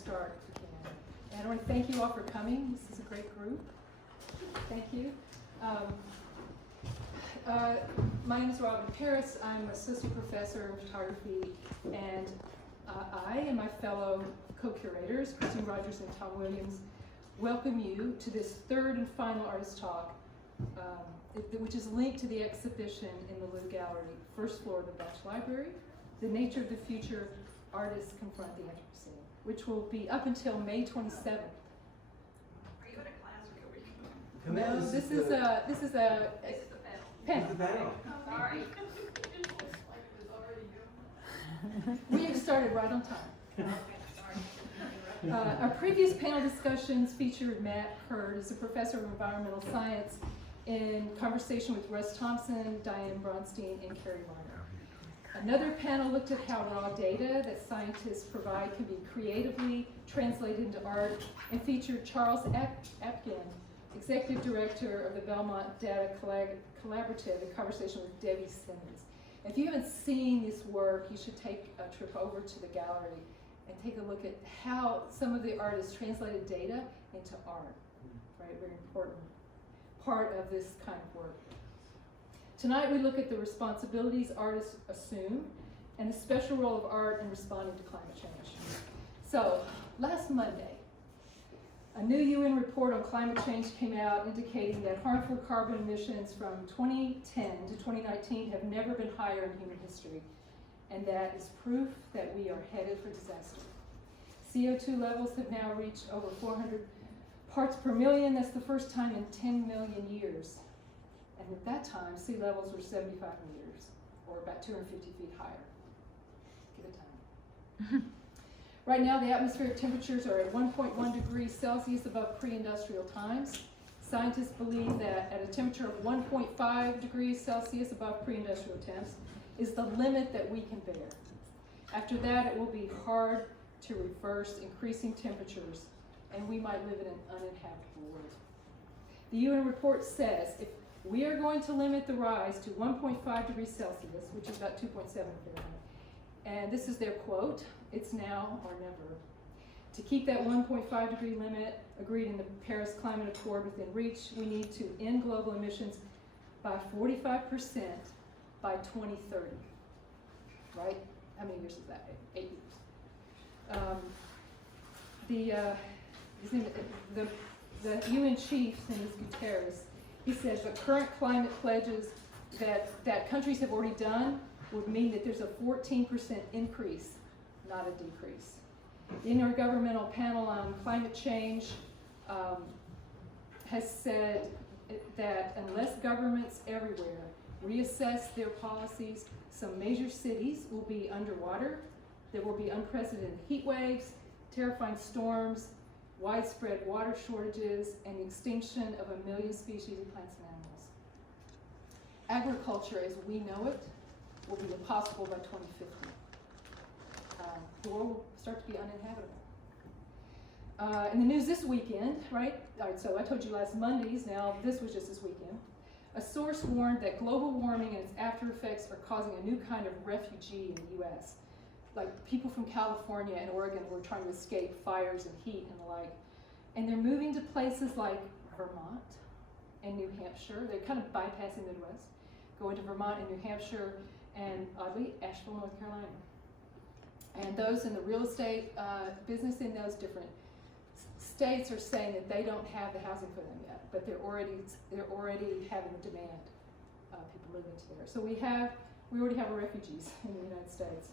start if we can. And I want to thank you all for coming. This is a great group. Thank you. My name is Robin Paris. I'm associate professor of photography, and I and my fellow co-curators, Christine Rogers and Tom Williams, welcome you to this third and final artist talk, which is linked to the exhibition in the Leu Gallery, first floor of the Belmont Library, The Nature of the Future, Artists Confront the Anthropocene, which will be up until May 27th. Are you in a class or No, this is a panel. This is the panel. Sorry. We started right on time. Okay, sorry. Our previous panel discussions featured Matt Hurd as a professor of environmental science in conversation with Russ Thompson, Diane Bronstein, and Carrie Marner. Another panel looked at how raw data that scientists provide can be creatively translated into art and featured Charles Apkin, executive director of the Belmont Data Collaborative, in conversation with Debbie Simmons. If you haven't seen this work, you should take a trip over to the gallery and take a look at how some of the artists translated data into art, right? Very important part of this kind of work. Tonight we look at the responsibilities artists assume and the special role of art in responding to climate change. So, last Monday, a new UN report on climate change came out indicating that harmful carbon emissions from 2010 to 2019 have never been higher in human history, and that is proof that we are headed for disaster. CO2 levels have now reached over 400 parts per million. That's the first time in 10 million years. And at that time, sea levels were 75 meters, or about 250 feet higher. Give it time. Right now, the atmospheric temperatures are at 1.1 degrees Celsius above pre-industrial times. Scientists believe that at a temperature of 1.5 degrees Celsius above pre-industrial temps is the limit that we can bear. After that, it will be hard to reverse increasing temperatures, and we might live in an uninhabitable world. The UN report says if we are going to limit the rise to 1.5 degrees Celsius, which is about 2.7 Fahrenheit, and this is their quote, "It's now or never." To keep that 1.5 degree limit agreed in the Paris Climate Accord within reach, we need to end global emissions by 45% by 2030. Right? How many years is that? 8 years. The UN chief, his name is Guterres, he says the current climate pledges that countries have already done would mean that there's a 14% increase, not a decrease. The Intergovernmental Panel on Climate Change has said that unless governments everywhere reassess their policies, some major cities will be underwater, there will be unprecedented heat waves, terrifying storms, widespread water shortages, and the extinction of 1 million species of plants and animals. Agriculture as we know it will be impossible by 2050. The world will start to be uninhabitable. In the news this weekend, right? All right, so I told you last Mondays, now this was just this weekend. A source warned that global warming and its after effects are causing a new kind of refugee in the U.S. Like people from California and Oregon were trying to escape fires and heat and the like. And they're moving to places like Vermont and New Hampshire. They're kind of bypassing the Midwest, going to Vermont and New Hampshire, and oddly, Asheville, North Carolina. And those in the real estate business in those different states are saying that they don't have the housing for them yet, but they're already having demand, people moving to there. So we already have refugees in the United States.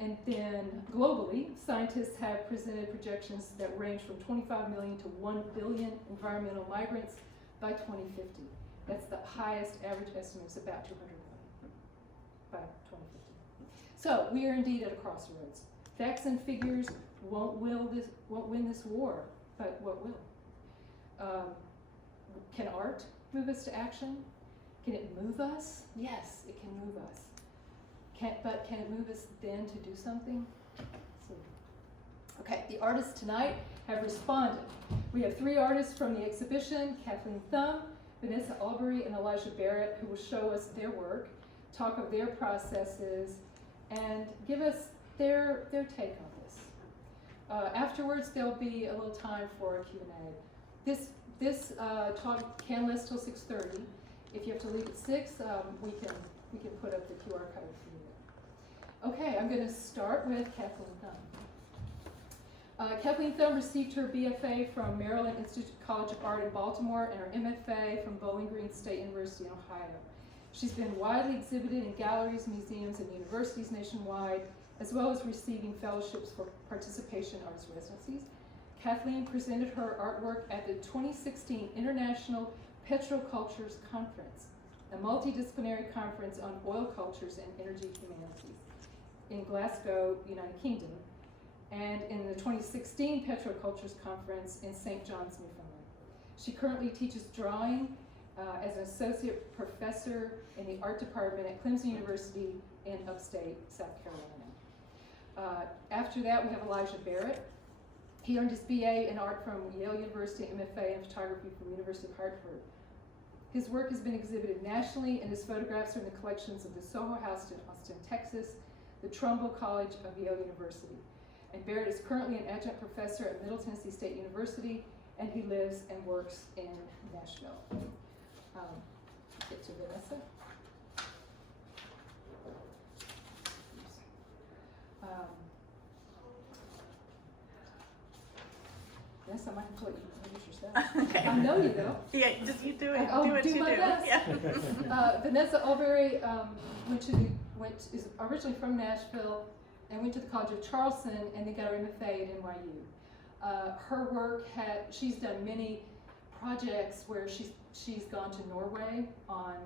And then globally, scientists have presented projections that range from 25 million to 1 billion environmental migrants by 2050. That's the highest average estimate, is about 200 million by 2050. So we are indeed at a crossroads. Facts and figures won't win this war, but what will? Can art move us to action? Can it move us? Yes, it can move us. But can it move us then to do something? Okay, the artists tonight have responded. We have 3 artists from the exhibition: Kathleen Thum, Vanessa Albury, and Barrett, who will show us their work, talk of their processes, and give us their take on this. Afterwards, there'll be a little time for a Q&A. This talk can last till 6:30. If you have to leave at 6, we can put up the QR code for you. Okay, I'm going to start with Kathleen Thum. Kathleen Thum received her BFA from Maryland Institute College of Art in Baltimore and her MFA from Bowling Green State University in Ohio. She's been widely exhibited in galleries, museums, and universities nationwide, as well as receiving fellowships for participation in arts residencies. Kathleen presented her artwork at the 2016 International Petrocultures Conference, a multidisciplinary conference on oil cultures and energy humanities in Glasgow, United Kingdom, and in the 2016 Petrocultures Conference in St. John's, Newfoundland. She currently teaches drawing as an associate professor in the art department at Clemson University in upstate South Carolina. After that, we have Elijah Barrett. He earned his BA in art from Yale University, MFA in photography from University of Hartford. His work has been exhibited nationally, and his photographs are in the collections of the Soho House in Austin, Texas, the Trumbull College of Yale University. And Barrett is currently an adjunct professor at Middle Tennessee State University, and he lives and works in Nashville. Get to Vanessa. Vanessa, I might have to let you introduce yourself. Okay. I know you though. Yeah, just you do it. I'll do what do you my do. best. Yeah. Vanessa Albury is originally from Nashville and went to the College of Charleston and then got her MFA at NYU. Her work she's done many projects where she's gone to Norway on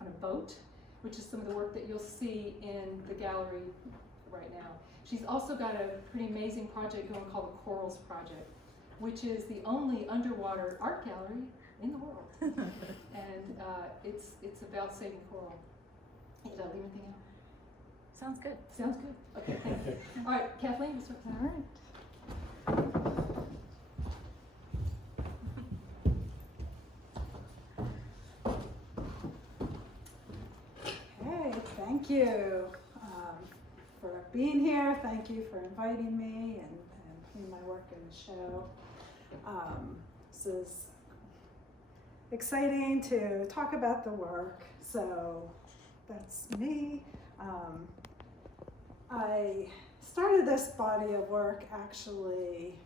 a boat, which is some of the work that you'll see in the gallery right now. She's also got a pretty amazing project going called the Corals Project, which is the only underwater art gallery in the world. And it's about saving coral. Did I leave anything out? Sounds good. Sounds good. Okay, thank you. All right, Kathleen, what's up? All right. Okay, thank you for being here. Thank you for inviting me and putting my work in the show. This is exciting to talk about the work. So that's me. I started this body of work actually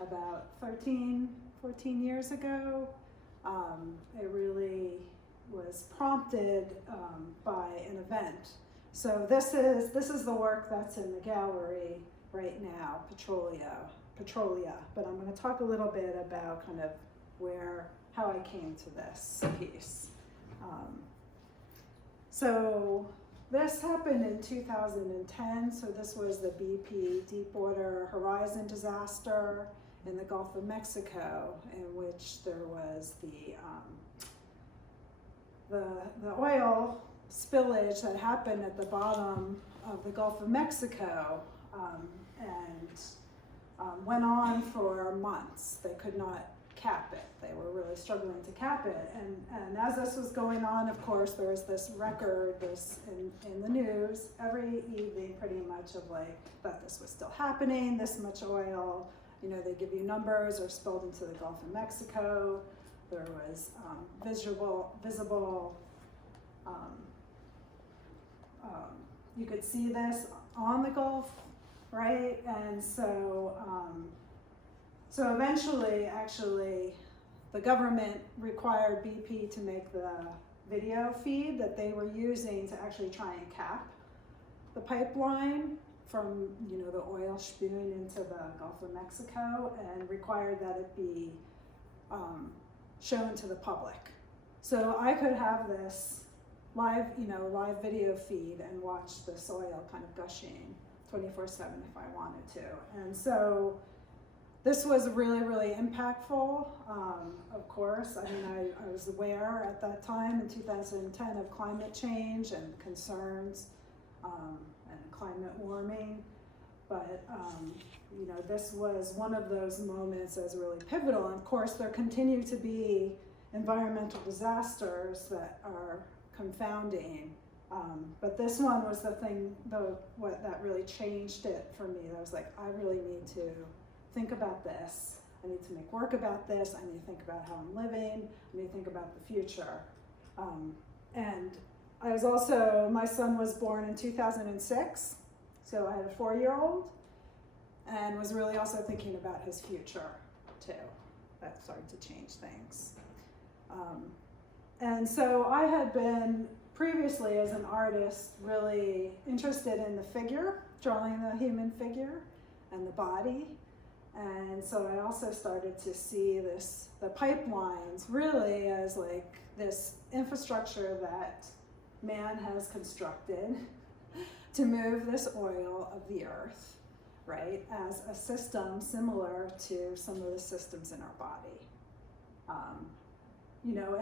about 14 years ago. It really was prompted by an event. So this is the work that's in the gallery right now, Petrolia. But I'm going to talk a little bit about kind of how I came to this piece. So this happened in 2010. So this was the BP Deepwater Horizon disaster in the Gulf of Mexico, in which there was the oil spillage that happened at the bottom of the Gulf of Mexico and went on for months. They could not cap it. They were really struggling to cap it. And as this was going on, of course, there was this record in the news every evening pretty much of like that this was still happening, this much oil. You know, they give you numbers or spilled into the Gulf of Mexico. There was visible you could see this on the Gulf, right? And so eventually, actually, the government required BP to make the video feed that they were using to actually try and cap the pipeline from, you know, the oil spewing into the Gulf of Mexico, and required that it be shown to the public. So I could have this live video feed and watch this oil kind of gushing 24/7 if I wanted to. And so this was really, really impactful, of course. I mean, I was aware at that time in 2010 of climate change and concerns and climate warming. But, you know, this was one of those moments as really pivotal. And of course, there continue to be environmental disasters that are confounding But this one was the thing, what that really changed it for me. I was like, I really need to think about this. I need to make work about this. I need to think about how I'm living. I need to think about the future. And I was also, my son was born in 2006, so I had a 4-year-old, and was really also thinking about his future too. That started to change things. And so I had been previously as an artist really interested in the figure, drawing the human figure and the body. And so I also started to see the pipelines really as like this infrastructure that man has constructed to move this oil of the earth, right, as a system similar to some of the systems in our body.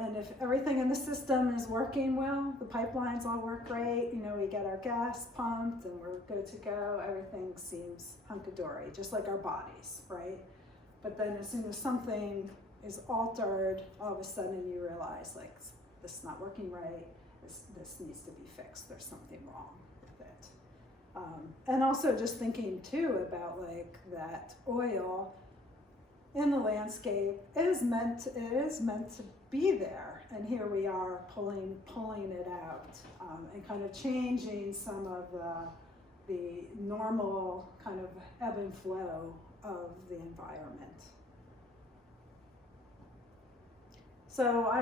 And if everything in the system is working well, the pipelines all work great, we get our gas pumped and we're good to go, everything seems hunky-dory, just like our bodies, right? But then as soon as something is altered, all of a sudden you realize, like, this is not working right, this needs to be fixed, there's something wrong with it. And also just thinking too about like that oil in the landscape is meant to be there, and here we are pulling it out, and kind of changing some of the normal kind of ebb and flow of the environment. So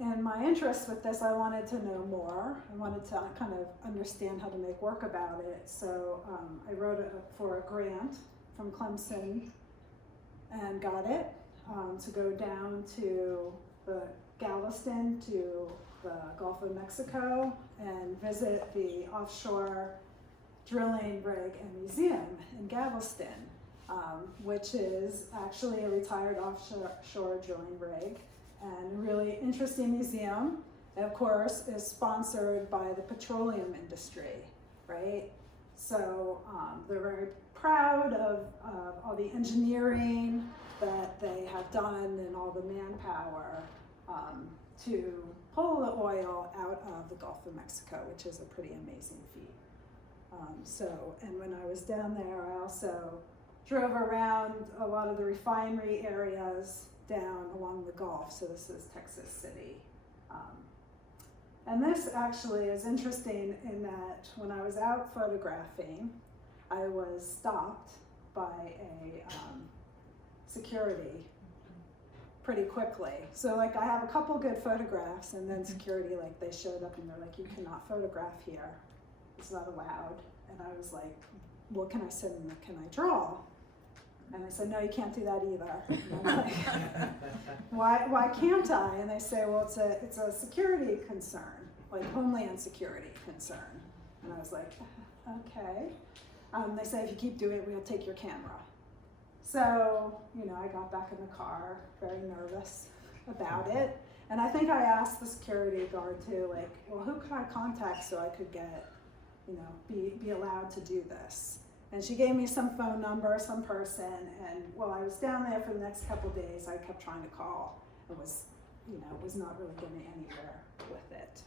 in my interest with this, I wanted to know more. I wanted to kind of understand how to make work about it. So I wrote for a grant from Clemson and got it to go down to the Galveston, to the Gulf of Mexico, and visit the offshore drilling rig and museum in Galveston, which is actually a retired offshore drilling rig and a really interesting museum. It, of course, is sponsored by the petroleum industry, right? So they're very proud of all the engineering that they have done and all the manpower to pull the oil out of the Gulf of Mexico, which is a pretty amazing feat. And when I was down there, I also drove around a lot of the refinery areas down along the Gulf. So this is Texas City. And this actually is interesting in that when I was out photographing, I was stopped by a security pretty quickly. So like I have a couple good photographs, and then security, like they showed up and they're like, you cannot photograph here. It's not allowed. And I was like, well, can I draw? And I said, no, you can't do that either. And I'm like, why can't I? And they say, well, it's a security concern, like homeland security concern. And I was like, okay. They say, if you keep doing it, we'll take your camera. So, I got back in the car, very nervous about it. And I think I asked the security guard too, like, well, who could I contact so I could get, be allowed to do this? And she gave me some phone number, some person, and while I was down there for the next couple of days, I kept trying to call and was not really getting anywhere with it.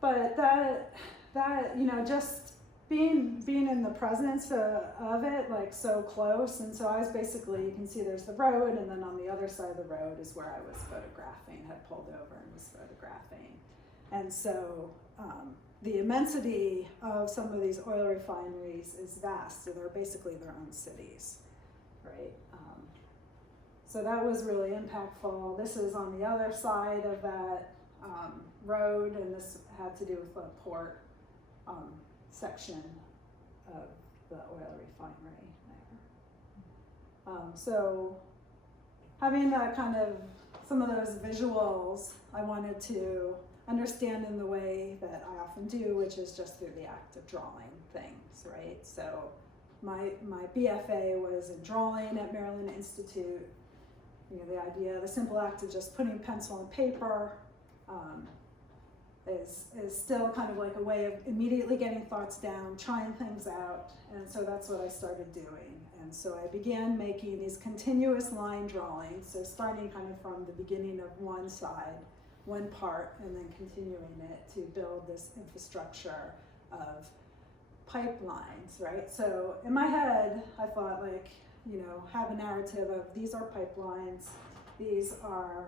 But that just being in the presence of it, like so close, and so I was basically, you can see there's the road, and then on the other side of the road is where I was photographing, had pulled over and was photographing. And so the immensity of some of these oil refineries is vast, so they're basically their own cities, right? So that was really impactful. This is on the other side of that road, and this had to do with the port section of the oil refinery there. So having that kind of, some of those visuals, I wanted to understand in the way that I often do, which is just through the act of drawing things, right? So my BFA was in drawing at Maryland Institute. The idea, the simple act of just putting pencil and paper is still kind of like a way of immediately getting thoughts down, trying things out, and so that's what I started doing. And so I began making these continuous line drawings, so starting kind of from the beginning of one side one part and then continuing it to build this infrastructure of pipelines, right? So in my head, I thought like, you know, have a narrative of these are pipelines, these are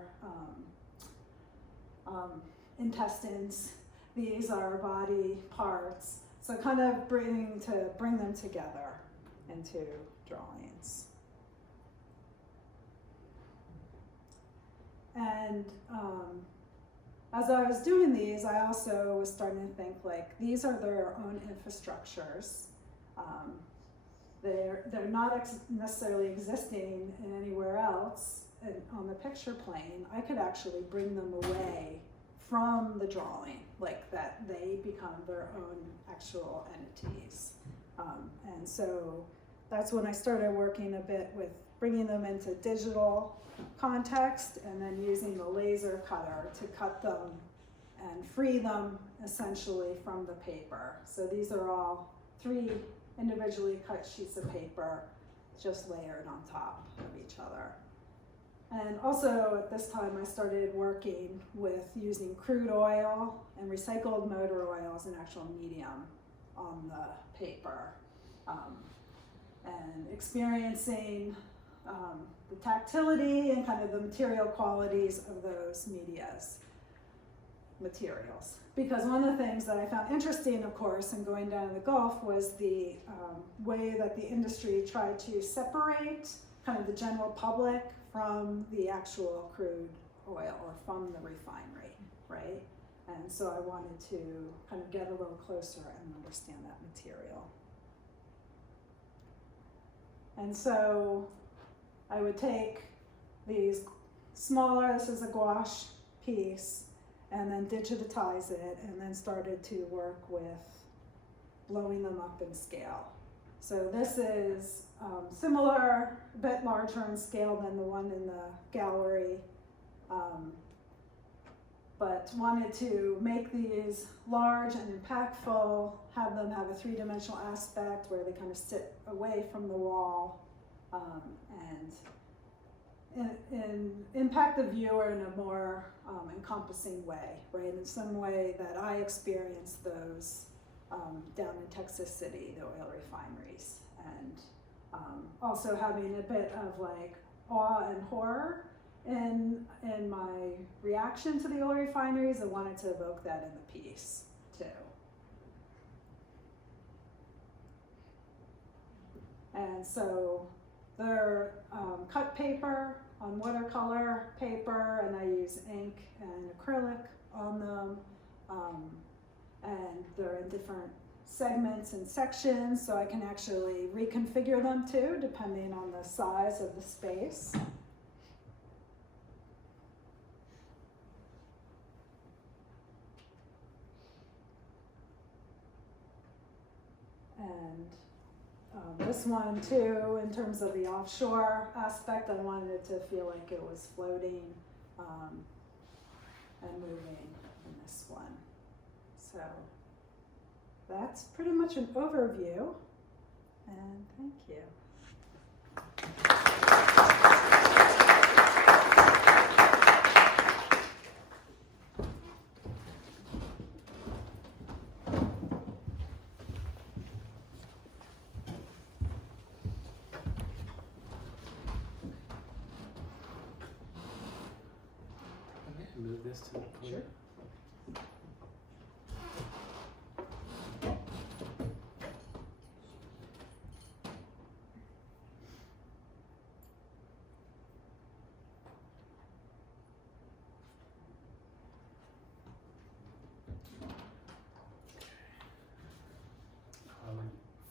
intestines, these are body parts. So kind of bring them together into drawings. And as I was doing these, I also was starting to think like these are their own infrastructures. They're not necessarily existing in anywhere else on the picture plane. I could actually bring them away from the drawing, like that they become their own actual entities. And so that's when I started working a bit with bringing them into digital context and then using the laser cutter to cut them and free them essentially from the paper. So these are all 3 individually cut sheets of paper just layered on top of each other. And also at this time I started working with using crude oil and recycled motor oil as an actual medium on the paper, and experiencing the tactility and kind of the material qualities of those materials. Because one of the things that I found interesting, of course, in going down the Gulf was the way that the industry tried to separate kind of the general public from the actual crude oil or from the refinery, right? And so I wanted to kind of get a little closer and understand that material. And so I would take these smaller, this is a gouache piece, and then digitize it, and then started to work with blowing them up in scale. So this is similar, a bit larger in scale than the one in the gallery, but wanted to make these large and impactful, have them have a 3-dimensional aspect where they kind of sit away from the wall, and impact the viewer in a more encompassing way, right? In some way that I experienced those down in Texas City, the oil refineries, and also having a bit of like awe and horror in my reaction to the oil refineries. I wanted to evoke that in the piece too. And so they're cut paper on watercolor paper, and I use ink and acrylic on them, and they're in different segments and sections, so I can actually reconfigure them too, depending on the size of the space. And this one too, in terms of the offshore aspect, I wanted it to feel like it was floating and moving in this one. So that's pretty much an overview, and thank you. Move this to the point. Sure.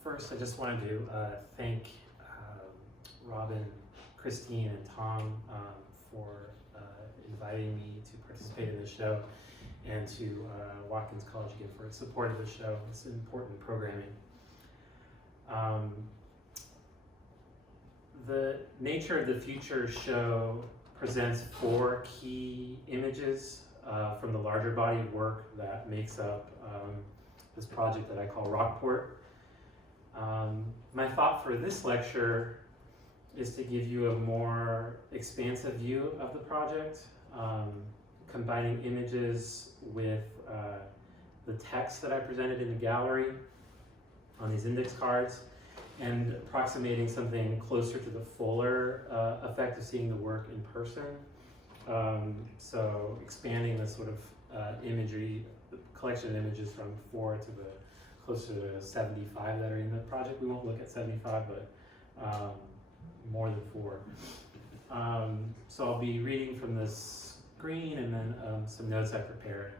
First, I just wanted to thank Robin, Christine, and Tom for inviting me to participate in the show, and to Watkins College again for its support of the show. It's important programming. The Nature of the Future show presents 4 key images from the larger body of work that makes up this project that I call Rockport. My thought for this lecture is to give you a more expansive view of the project, combining images with the text that I presented in the gallery on these index cards, and approximating something closer to the fuller effect of seeing the work in person. So expanding the sort of imagery, the collection of images from 4 to the closer to 75 that are in the project. We won't look at 75, but more than 4. So I'll be reading from this screen and then some notes I prepared.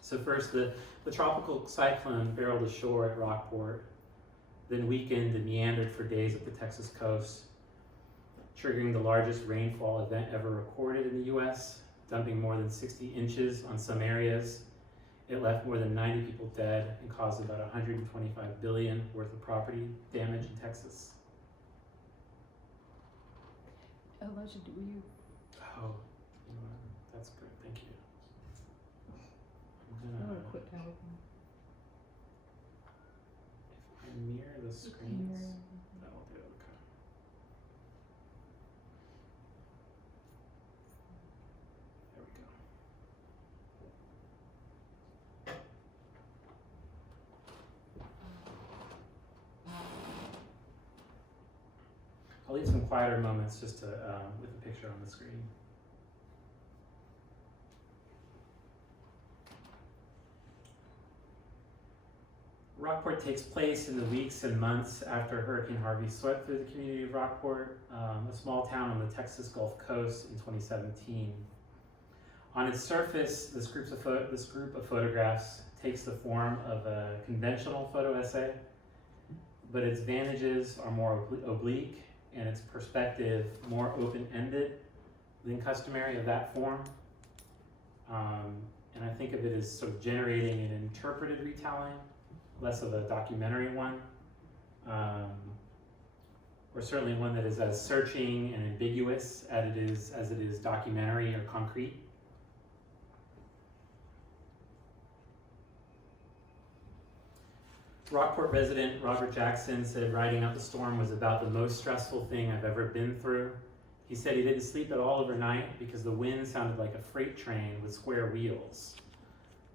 So first, the tropical cyclone barreled ashore at Rockport, then weakened and meandered for days up the Texas coast, triggering the largest rainfall event ever recorded in the US, dumping more than 60 inches on some areas. It left more than 90 people dead and caused about $125 billion worth of property damage in Texas. Elijah, will you? Oh, you know, that's good, thank you. I'm gonna quit now. if I mirror the screens, that will do, okay. There we go. I'll leave some quieter moments just to, with the picture on the screen. Rockport takes place in the weeks and months after Hurricane Harvey swept through the community of Rockport, a small town on the Texas Gulf Coast in 2017. On its surface, this group of photographs takes the form of a conventional photo essay, but its vantages are more oblique and its perspective more open-ended than customary of that form. And I think of it as sort of generating an interpreted retelling, less of a documentary one, or certainly one that is as searching and ambiguous as it is documentary or concrete. Rockport resident Robert Jackson said riding out the storm was about the most stressful thing I've ever been through. He said he didn't sleep at all overnight because the wind sounded like a freight train with square wheels.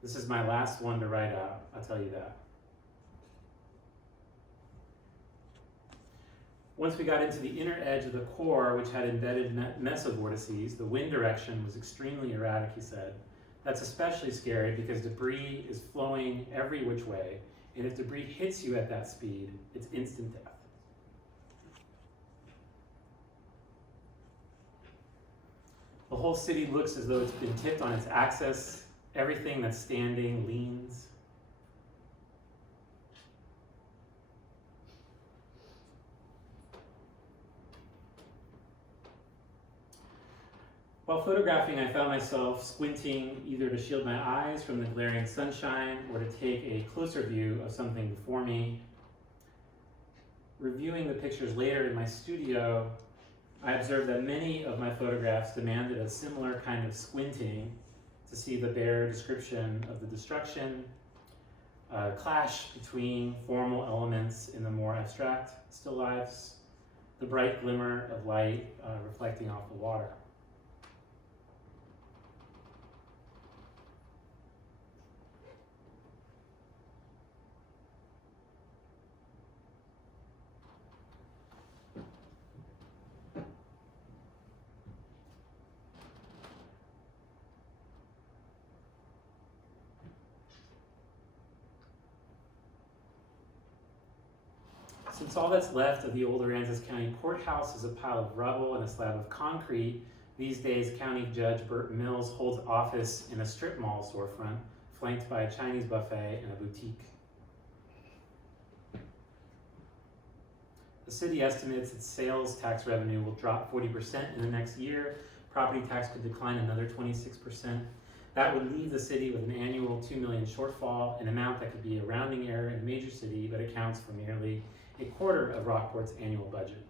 This is my last one to ride out, I'll tell you that. Once we got into the inner edge of the core, which had embedded mesovortices, the wind direction was extremely erratic, he said. That's especially scary because debris is flowing every which way, and if debris hits you at that speed, it's instant death. The whole city looks as though it's been tipped on its axis. Everything that's standing leans. While photographing, I found myself squinting either to shield my eyes from the glaring sunshine or to take a closer view of something before me. Reviewing the pictures later in my studio, I observed that many of my photographs demanded a similar kind of squinting to see the bare description of the destruction, clash between formal elements in the more abstract still lifes, the bright glimmer of light reflecting off the water. Since all that's left of the old Aransas County Courthouse is a pile of rubble and a slab of concrete, these days County Judge Burt Mills holds office in a strip mall storefront, flanked by a Chinese buffet and a boutique. The city estimates its sales tax revenue will drop 40% in the next year. Property tax could decline another 26%. That would leave the city with an annual $2 million shortfall, an amount that could be a rounding error in a major city, but accounts for nearly a quarter of Rockport's annual budget.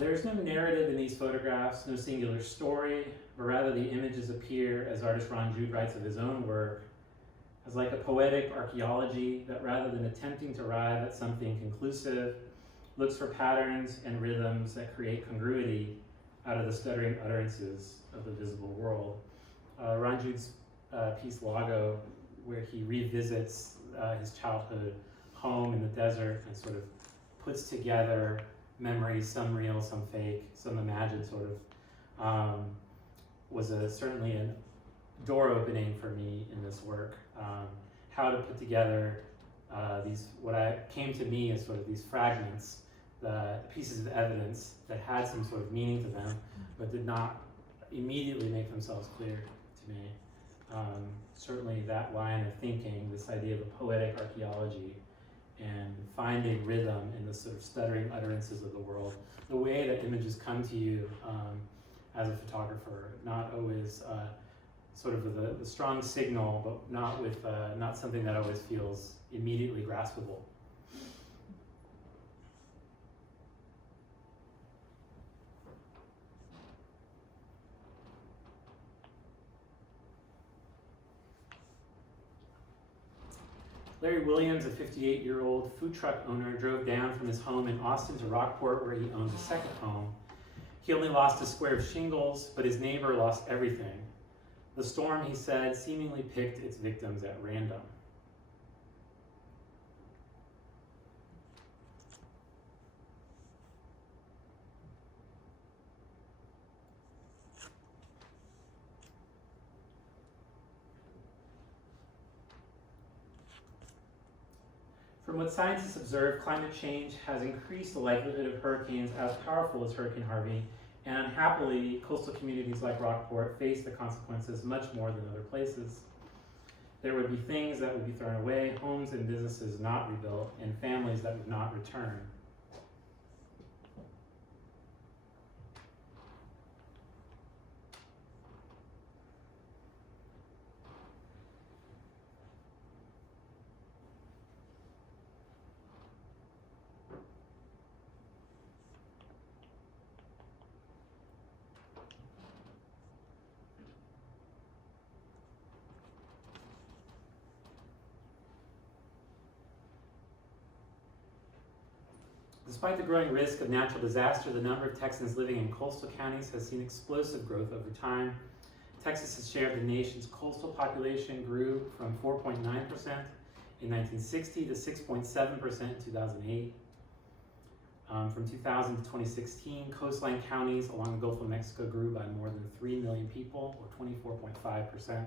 There is no narrative in these photographs, no singular story, but rather the images appear, as artist Ron Jude writes of his own work, as like a poetic archaeology that rather than attempting to arrive at something conclusive, looks for patterns and rhythms that create congruity out of the stuttering utterances of the visible world. Ron Jude's piece Lago, where he revisits his childhood home in the desert and sort of puts together memories, some real, some fake, some imagined, sort of, was certainly a door opening for me in this work. How to put together these, what came to me as sort of these fragments, the pieces of evidence that had some sort of meaning to them, but did not immediately make themselves clear to me. Certainly that line of thinking, this idea of a poetic archaeology, and finding rhythm in the sort of stuttering utterances of the world, the way that images come to you as a photographer, not always sort of the strong signal, but not with not something that always feels immediately graspable. Larry Williams, a 58-year-old food truck owner, drove down from his home in Austin to Rockport, where he owns a second home. He only lost a square of shingles, but his neighbor lost everything. The storm, he said, seemingly picked its victims at random. From what scientists observe, climate change has increased the likelihood of hurricanes as powerful as Hurricane Harvey, and unhappily, coastal communities like Rockport face the consequences much more than other places. There would be things that would be thrown away, homes and businesses not rebuilt, and families that would not return. Despite the growing risk of natural disaster, the number of Texans living in coastal counties has seen explosive growth over time. Texas's share of the nation's coastal population grew from 4.9% in 1960 to 6.7% in 2008. From 2000 to 2016, coastline counties along the Gulf of Mexico grew by more than 3 million people, or 24.5%.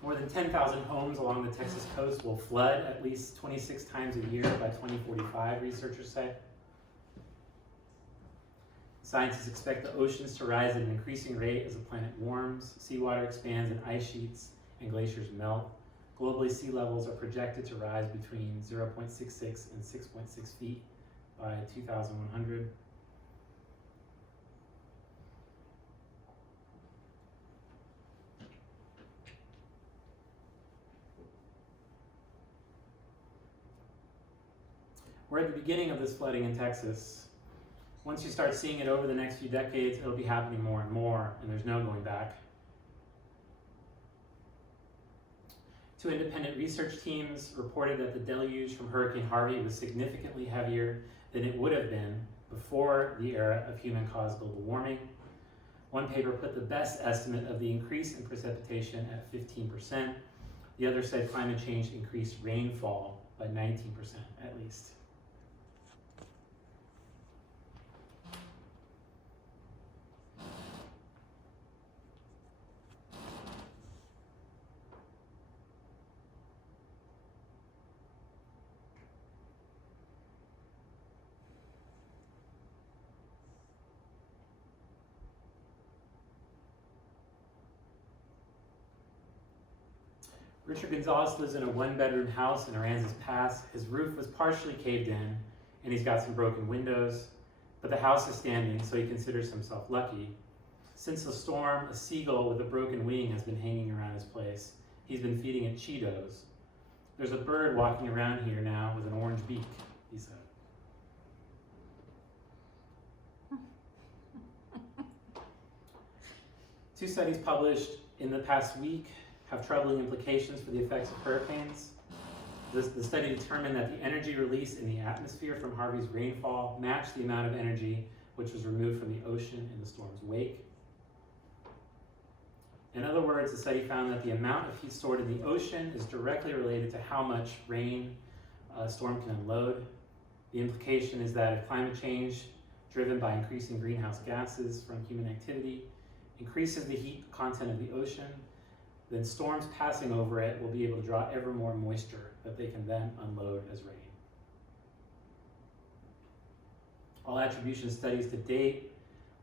More than 10,000 homes along the Texas coast will flood at least 26 times a year by 2045, researchers say. Scientists expect the oceans to rise at an increasing rate as the planet warms, seawater expands and ice sheets and glaciers melt. Globally, sea levels are projected to rise between 0.66 and 6.6 feet by 2100. We're at the beginning of this flooding in Texas. Once you start seeing it over the next few decades, it'll be happening more and more, and there's no going back. Two independent research teams reported that the deluge from Hurricane Harvey was significantly heavier than it would have been before the era of human-caused global warming. One paper put the best estimate of the increase in precipitation at 15%. The other said climate change increased rainfall by 19% at least. Richard Gonzalez lives in a one-bedroom house in Aransas Pass. His roof was partially caved in, and he's got some broken windows, but the house is standing, so he considers himself lucky. Since the storm, a seagull with a broken wing has been hanging around his place. He's been feeding it Cheetos. There's a bird walking around here now with an orange beak, he said. Two studies published in the past week have troubling implications for the effects of hurricanes. The study determined that the energy released in the atmosphere from Harvey's rainfall matched the amount of energy which was removed from the ocean in the storm's wake. In other words, the study found that the amount of heat stored in the ocean is directly related to how much rain a storm can unload. The implication is that if climate change, driven by increasing greenhouse gases from human activity, increases the heat content of the ocean, then storms passing over it will be able to draw ever more moisture that they can then unload as rain. All attribution studies to date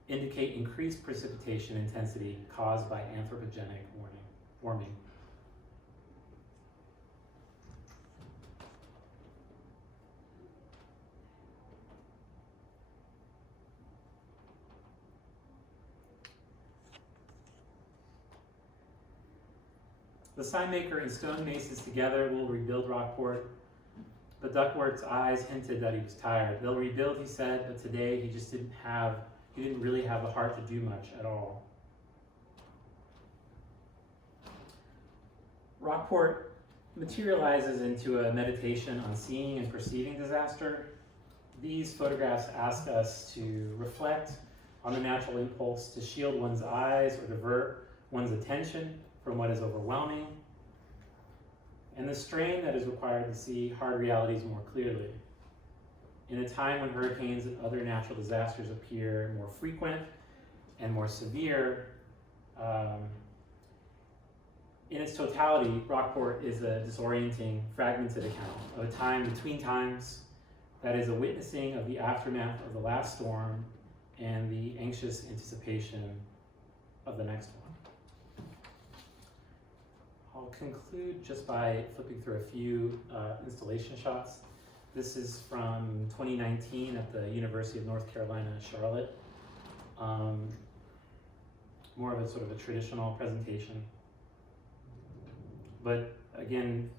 indicate increased precipitation intensity caused by anthropogenic warming. The sign maker and stonemasons together will rebuild Rockport, but Duckworth's eyes hinted that he was tired. They'll rebuild, he said, but today he just didn't really have the heart to do much at all. Rockport materializes into a meditation on seeing and perceiving disaster. These photographs ask us to reflect on the natural impulse to shield one's eyes or divert one's attention from what is overwhelming, and the strain that is required to see hard realities more clearly. In a time when hurricanes and other natural disasters appear more frequent and more severe, in its totality, Rockport is a disorienting, fragmented account of a time between times that is a witnessing of the aftermath of the last storm and the anxious anticipation of the next one. I'll conclude just by flipping through a few installation shots. This is from 2019 at the University of North Carolina, Charlotte. More of a sort of a traditional presentation. But again,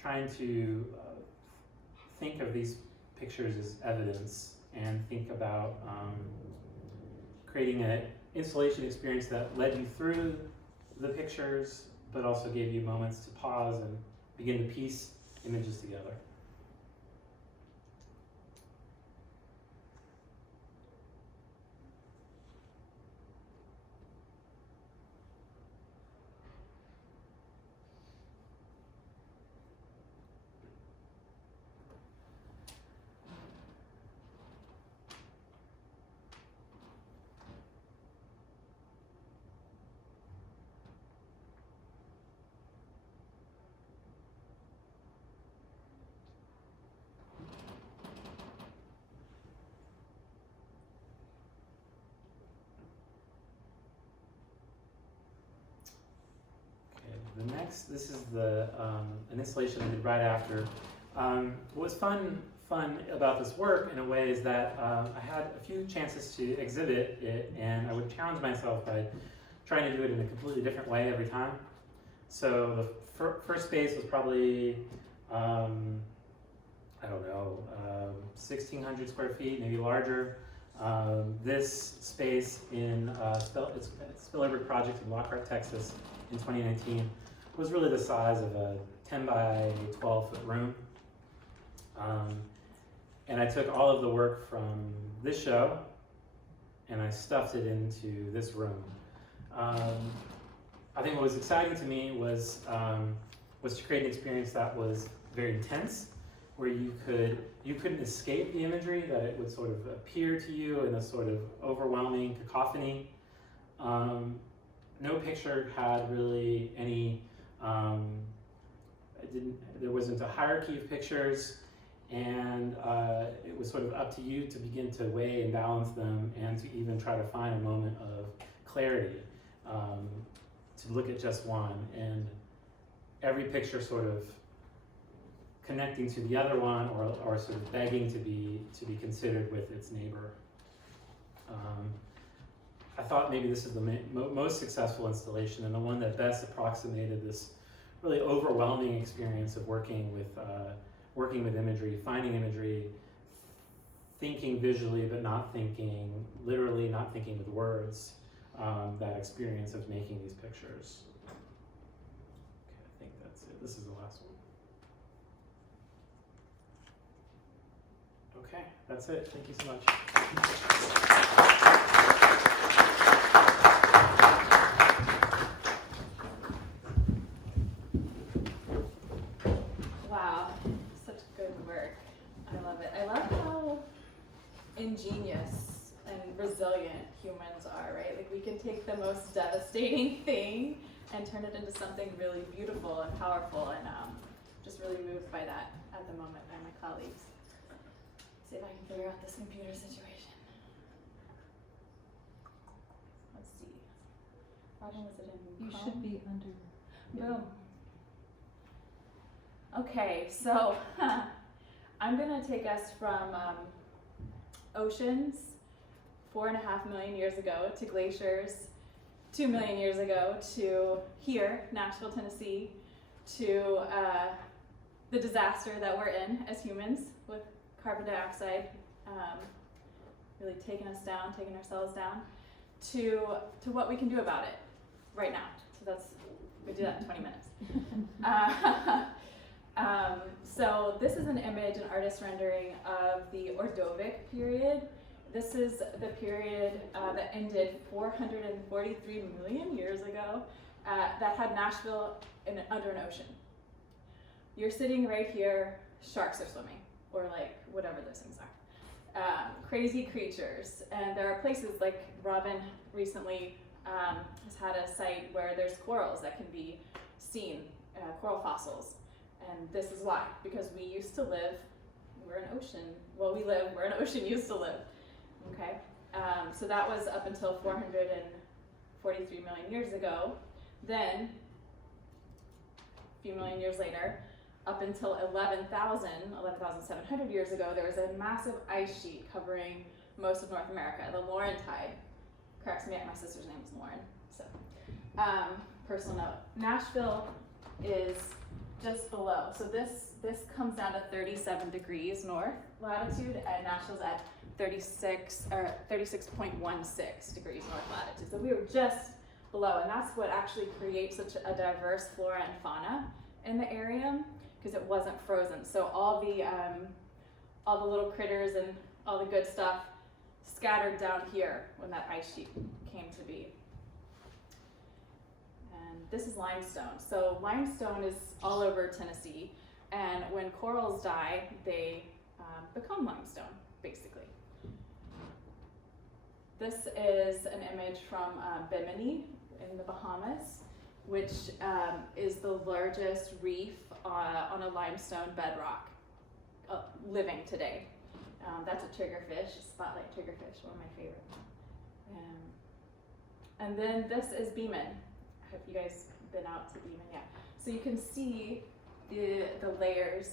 trying to think of these pictures as evidence and think about creating an installation experience that led you through the pictures, but also gave you moments to pause and begin to piece images together. This is the an installation I did right after. What was fun about this work in a way is that I had a few chances to exhibit it, and I would challenge myself by trying to do it in a completely different way every time. So the first space was probably, I don't know, 1,600 square feet, maybe larger. This space in Spillerberg Project in Lockhart, Texas in 2019 was really the size of a 10 by 12 foot room. And I took all of the work from this show and I stuffed it into this room. I think what was exciting to me was to create an experience that was very intense, where you couldn't escape the imagery, that it would sort of appear to you in a sort of overwhelming cacophony. No picture had really any, there wasn't a hierarchy of pictures, and it was sort of up to you to begin to weigh and balance them, and to even try to find a moment of clarity, to look at just one, and every picture sort of connecting to the other one, or sort of begging to be considered with its neighbor. I thought maybe this is the most successful installation and the one that best approximated this really overwhelming experience of working with imagery, finding imagery, thinking visually but not thinking, literally not thinking with words, that experience of making these pictures. Okay, I think that's it. This is the last one. Okay, that's it. Thank you so much. Wow, such good work. I love it. I love how ingenious and resilient humans are, right? Like we can take the most devastating thing and turn it into something really beautiful and powerful, and just really moved by that at the moment by my colleagues. See if I can figure out this computer situation. Let's see. Robin, was it in You Chrome? should be under. Boom. Okay, so I'm gonna take us from oceans 4.5 million years ago to glaciers 2 million years ago to here, Nashville, Tennessee, to the disaster that we're in as humans with carbon dioxide really taking us down, taking ourselves down, to what we can do about it right now. So we do that in 20 minutes. So this is an image, an artist rendering of the Ordovic period. This is the period that ended 443 million years ago that had Nashville under an ocean. You're sitting right here, sharks are swimming, or like whatever those things are. Crazy creatures, and there are places like Robin recently has had a site where there's corals that can be seen, coral fossils. And this is why, because we used to live, we're an ocean, well we live where an ocean used to live, okay? So that was up until 443 million years ago. Then, a few million years later, up until 11,700 years ago, there was a massive ice sheet covering most of North America, the Laurentide. Corrects me, my sister's name is Lauren, so. Personal note, Nashville is just below. So this comes down to 37 degrees north latitude, and Nashville's at 36 or 36.16 degrees north latitude. So we were just below, and that's what actually creates such a diverse flora and fauna in the area, because it wasn't frozen. So all the little critters and all the good stuff scattered down here when that ice sheet came to be. This is limestone. So limestone is all over Tennessee, and when corals die, they become limestone, basically. This is an image from Bimini in the Bahamas, which is the largest reef on a limestone bedrock living today. That's a triggerfish, spotlight triggerfish, one of my favorite. And then this is Beeman. Have you guys been out to Beeman? Yeah. So you can see the layers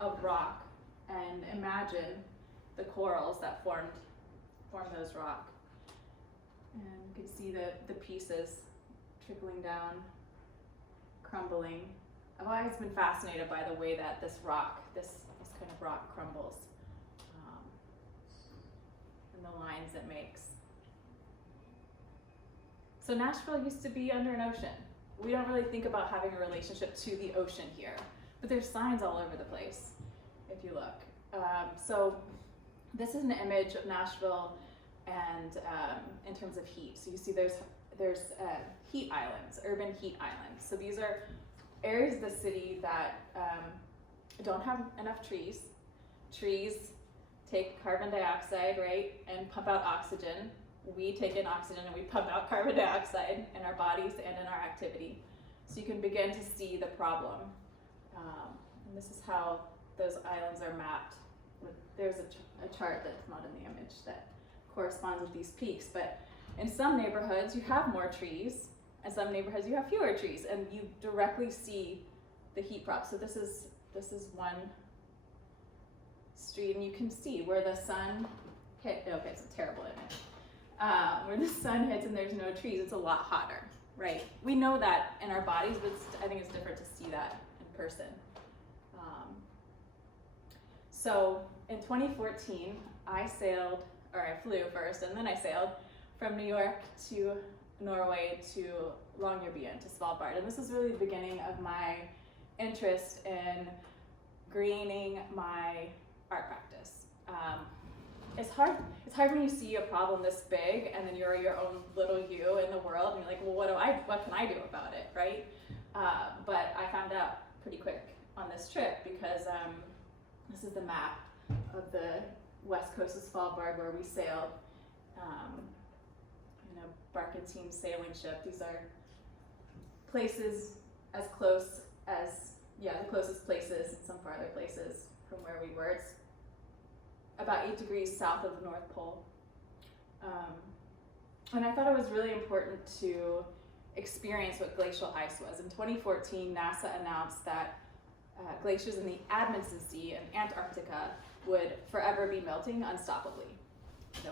of rock, and imagine the corals that formed those rock. And you can see the pieces trickling down, crumbling. I've always been fascinated by the way that this kind of rock crumbles, and the lines it makes. So Nashville used to be under an ocean. We don't really think about having a relationship to the ocean here, but there's signs all over the place if you look. So this is an image of Nashville, and in terms of heat. So you see there's heat islands, urban heat islands. So these are areas of the city that don't have enough trees. Trees take carbon dioxide, right, and pump out oxygen. We take in oxygen and we pump out carbon dioxide in our bodies and in our activity. So you can begin to see the problem. And this is how those islands are mapped. There's a chart that's not in the image that corresponds with these peaks. But in some neighborhoods you have more trees, and some neighborhoods you have fewer trees, and you directly see the heat prop. So this is one street, and you can see where the sun hit. Okay, it's a terrible image. Where the sun hits and there's no trees, it's a lot hotter. right? We know that in our bodies, but I think it's different to see that in person. So in 2014, I flew first, and then I sailed from New York to Norway to Longyearbyen, to Svalbard. And this is really the beginning of my interest in greening my art practice. It's hard when you see a problem this big and then you're your own little you in the world and you're like, well, what can I do about it, right? But I found out pretty quick on this trip because this is the map of the west coast of Svalbard where we sailed in a barkentine sailing ship. These are places as close as, the closest places and some farther places from where we were. It's about 8 degrees south of the North Pole. And I thought it was really important to experience what glacial ice was. In 2014, NASA announced that glaciers in the Amundsen Sea in Antarctica would forever be melting unstoppably.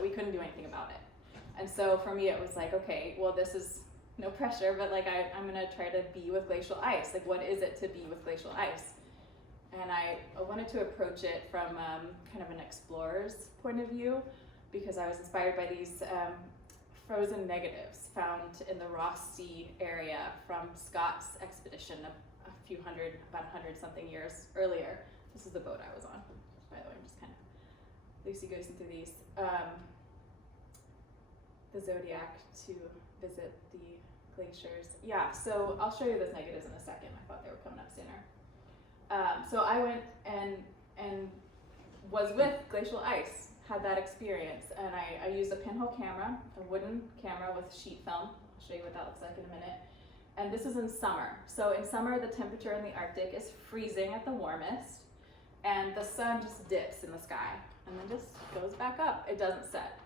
We couldn't do anything about it. And so for me, it was like, okay, well, this is no pressure, but like I'm gonna try to be with glacial ice. Like, what is it to be with glacial ice? And I wanted to approach it from kind of an explorer's point of view because I was inspired by these frozen negatives found in the Ross Sea area from Scott's expedition about 100 something years earlier. This is the boat I was on, by the way. I'm just kind of loosey-goosey through these. The Zodiac to visit the glaciers. Yeah, so I'll show you those negatives in a second. I thought they were coming up sooner. So I went and was with glacial ice, had that experience, and I used a pinhole camera, a wooden camera with sheet film. I'll show you what that looks like in a minute. And this is in summer. So in summer, the temperature in the Arctic is freezing at the warmest, and the sun just dips in the sky, and then just goes back up. It doesn't set.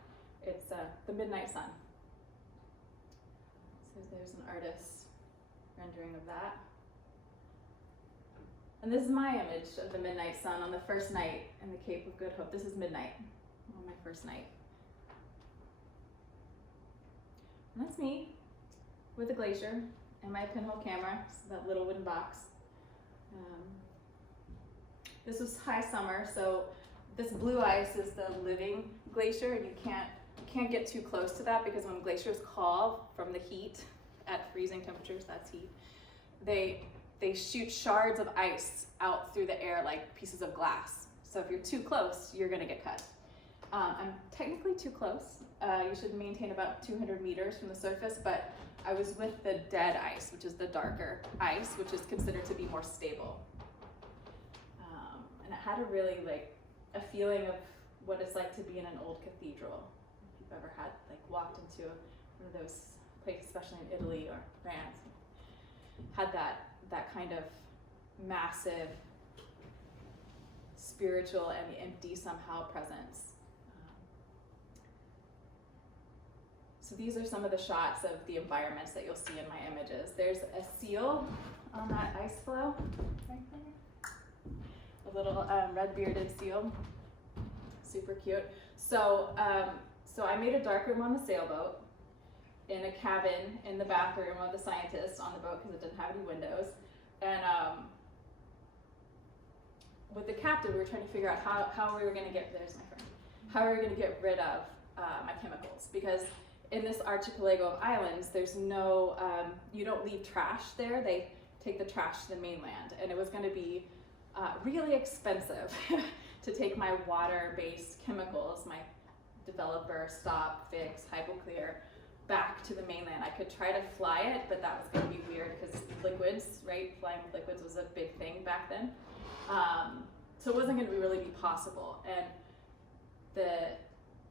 It's the midnight sun. So there's an artist's rendering of that. And this is my image of the midnight sun on the first night in the Cape of Good Hope. This is midnight on my first night. And that's me with a glacier and my pinhole camera, so that little wooden box. This was high summer, so this blue ice is the living glacier, and you can't get too close to that because when glaciers call from the heat at freezing temperatures, that's heat, they shoot shards of ice out through the air like pieces of glass. So if you're too close, you're gonna get cut. I'm technically too close. You should maintain about 200 meters from the surface, but I was with the dead ice, which is the darker ice, which is considered to be more stable. And it had a feeling of what it's like to be in an old cathedral. If you've ever walked into one of those places, especially in Italy or France, had that kind of massive spiritual and empty somehow presence. So these are some of the shots of the environments that you'll see in my images. There's a seal on that ice floe right there. A little red-bearded seal, super cute. So I made a darkroom on the sailboat, in a cabin in the bathroom of the scientists on the boat because it didn't have any windows. And with the captain, we were trying to figure out how we were going to get, there's my friend, how we were going to get rid of my chemicals, because in this archipelago of islands, there's no, you don't leave trash there. They take the trash to the mainland, and it was going to be really expensive to take my water-based chemicals, my developer, stop, fix, hypoclear, back to the mainland. I could try to fly it, but that was going to be weird because liquids, right? Flying with liquids was a big thing back then. So it wasn't going to really be possible. And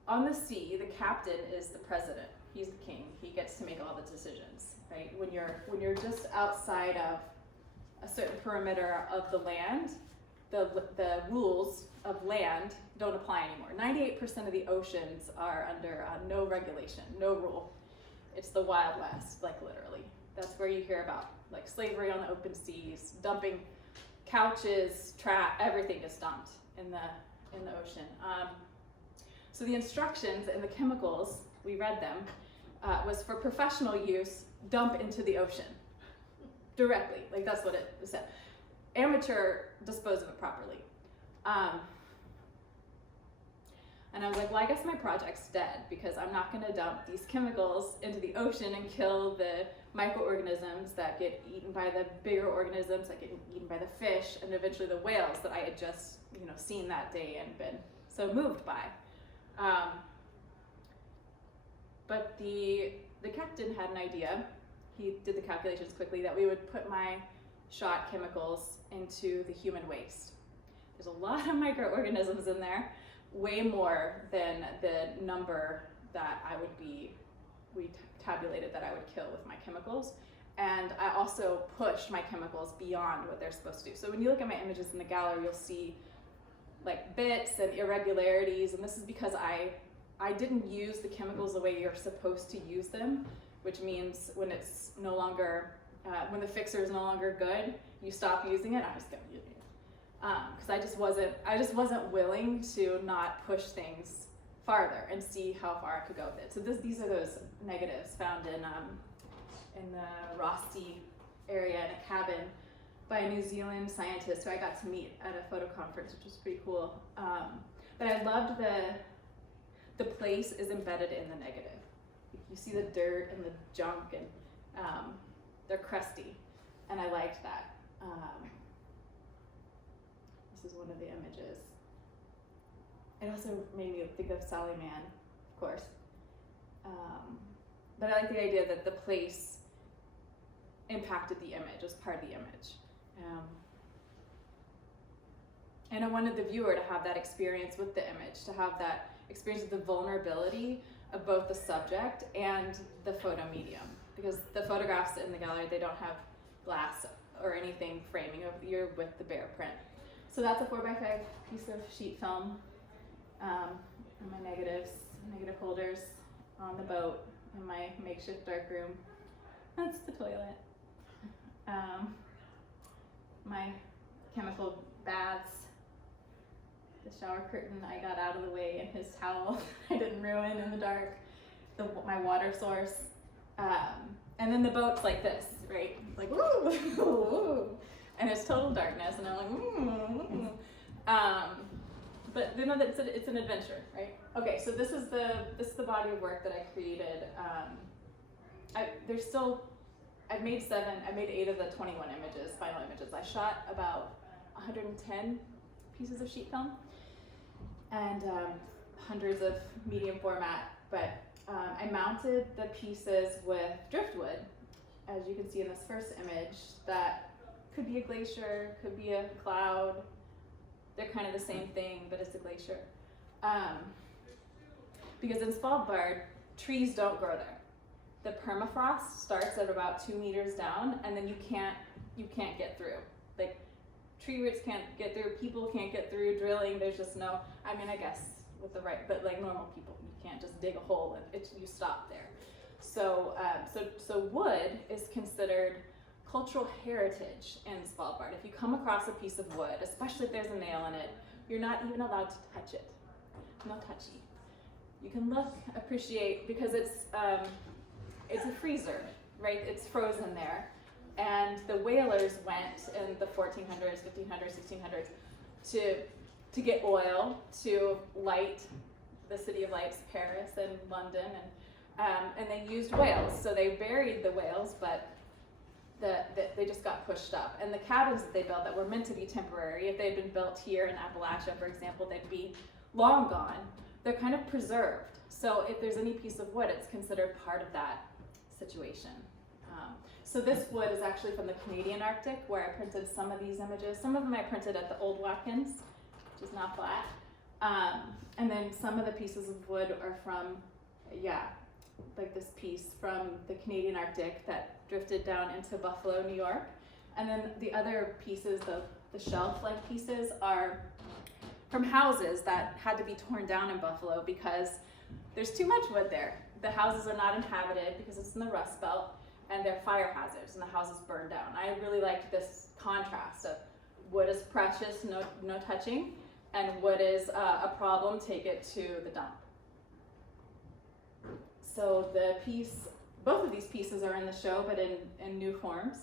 on the sea, the captain is the president. He's the king. He gets to make all the decisions, right? When you're just outside of a certain perimeter of the land, the rules of land don't apply anymore. 98% of the oceans are under no regulation, no rule. It's the Wild West, literally. That's where you hear about slavery on the open seas, dumping couches, everything is dumped in the ocean. So the instructions and the chemicals, we read them, was for professional use dump into the ocean directly. Like that's what it said. Amateur, dispose of it properly. And I was like, well, I guess my project's dead because I'm not gonna dump these chemicals into the ocean and kill the microorganisms that get eaten by the bigger organisms that get eaten by the fish and eventually the whales that I had just, seen that day and been so moved by. But the captain had an idea. He did the calculations quickly that we would put my shot chemicals into the human waste. There's a lot of microorganisms in there, way more than the number that we tabulated that I would kill with my chemicals. And I also pushed my chemicals beyond what they're supposed to do. So when you look at my images in the gallery, you'll see like bits and irregularities, and this is because I didn't use the chemicals the way you're supposed to use them, which means when it's no longer, when the fixer is no longer good, you stop using it. I was gonna use it because I just wasn't willing to not push things farther and see how far I could go with it. So these are those negatives found in the Rosti area in a cabin by a New Zealand scientist who I got to meet at a photo conference, which was pretty cool. But I loved the place is embedded in the negative. You see the dirt and the junk, and they're crusty, and I liked that. This is one of the images. It also made me think of Sally Mann, of course. But I like the idea that the place impacted the image, was part of the image. And I wanted the viewer to have that experience with the image, to have that experience of the vulnerability of both the subject and the photo medium. Because the photographs in the gallery, they don't have glass or anything framing, you're with the bare print. So that's a 4x5 piece of sheet film. And my negative holders on the boat in my makeshift dark room. That's the toilet. My chemical baths, the shower curtain I got out of the way, and his towel I didn't ruin in the dark, my water source. And then the boat's like this, right? Like, woo! And it's total darkness, and I'm like, woo! But it's an adventure, right? Okay, so this is the body of work that I created. I made 8 of the 21 final images. I shot about 110 pieces of sheet film and hundreds of medium format, but I mounted the pieces with driftwood, as you can see in this first image. That could be a glacier, could be a cloud. They're kind of the same thing, but it's a glacier. Because in Svalbard, trees don't grow there. The permafrost starts at about 2 meters down, and then you can't get through. Like, tree roots can't get through, people can't get through, drilling, there's just no, I guess with the right, but like normal people, you can't just dig a hole and you stop there. So wood is considered cultural heritage in Svalbard. If you come across a piece of wood, especially if there's a nail in it, you're not even allowed to touch it. No touchy. You can look, appreciate, because it's a freezer, right? It's frozen there. And the whalers went in the 1400s, 1500s, 1600s to get oil, to light the city of lights, Paris and London, and they used whales. So they buried the whales, but they just got pushed up. And the cabins that they built that were meant to be temporary, if they had been built here in Appalachia, for example, they'd be long gone. They're kind of preserved. So if there's any piece of wood, it's considered part of that situation. So this wood is actually from the Canadian Arctic, where I printed some of these images. Some of them I printed at the Old Watkins, which is not flat. And then some of the pieces of wood are from, like this piece from the Canadian Arctic that drifted down into Buffalo, New York. And then the other pieces, the shelf-like pieces, are from houses that had to be torn down in Buffalo because there's too much wood there. The houses are not inhabited because it's in the Rust Belt, and they're fire hazards, and the houses burn down. I really liked this contrast of wood is precious, no touching, and wood is a problem, take it to the dump. So the piece both of these pieces are in the show, but in new forms.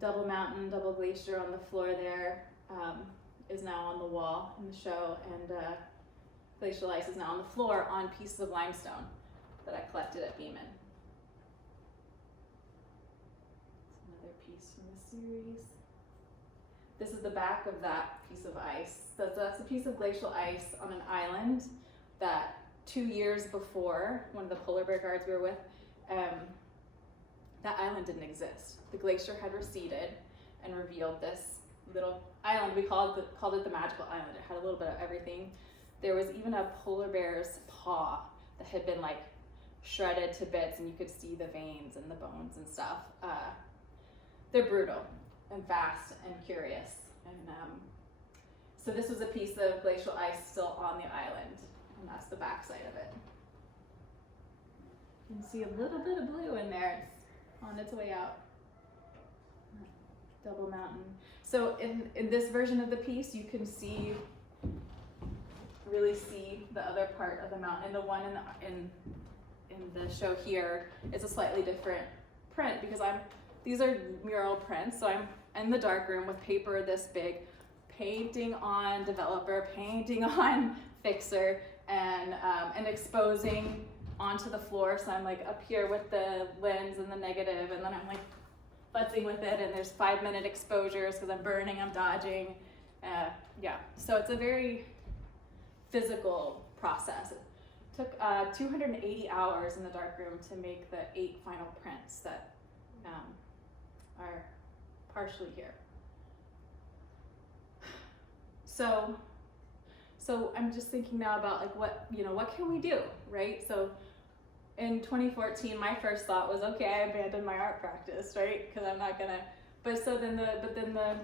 Double mountain, double glacier on the floor there is now on the wall in the show, and glacial ice is now on the floor on pieces of limestone that I collected at Beeman. Another piece from the series. This is the back of that piece of ice. That's a piece of glacial ice on an island that 2 years before, one of the polar bear guards we were with, that island didn't exist. The glacier had receded and revealed this little island. We called it the magical island. It had a little bit of everything. There was even a polar bear's paw that had been like shredded to bits, and you could see the veins and the bones and stuff. They're brutal and fast and curious. And so this was a piece of glacial ice still on the island, and that's the back side of it. You can see a little bit of blue in there. It's on its way out. Double mountain. So in this version of the piece, you can really see the other part of the mountain. And the one in the show here is a slightly different print because these are mural prints. So I'm in the darkroom with paper this big, painting on developer, painting on fixer, and exposing onto the floor. So I'm like up here with the lens and the negative, and then I'm like futzing with it, and there's 5-minute exposures because I'm burning, I'm dodging. Yeah, so it's a very physical process. It took 280 hours in the darkroom to make the 8 final prints that are partially here. So I'm just thinking now about like what can we do, right? So in 2014, my first thought was, okay, I abandoned my art practice, right? Because I'm not gonna. But then the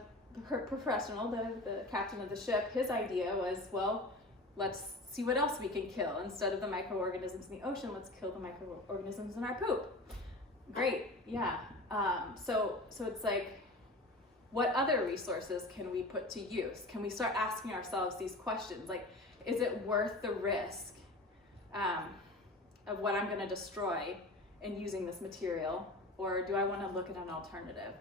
professional, the captain of the ship, his idea was, well, let's see what else we can kill instead of the microorganisms in the ocean. Let's kill the microorganisms in our poop. Great, yeah. So it's like, what other resources can we put to use? Can we start asking ourselves these questions? Like, is it worth the risk of what I'm gonna destroy in using this material? Or do I wanna look at an alternative?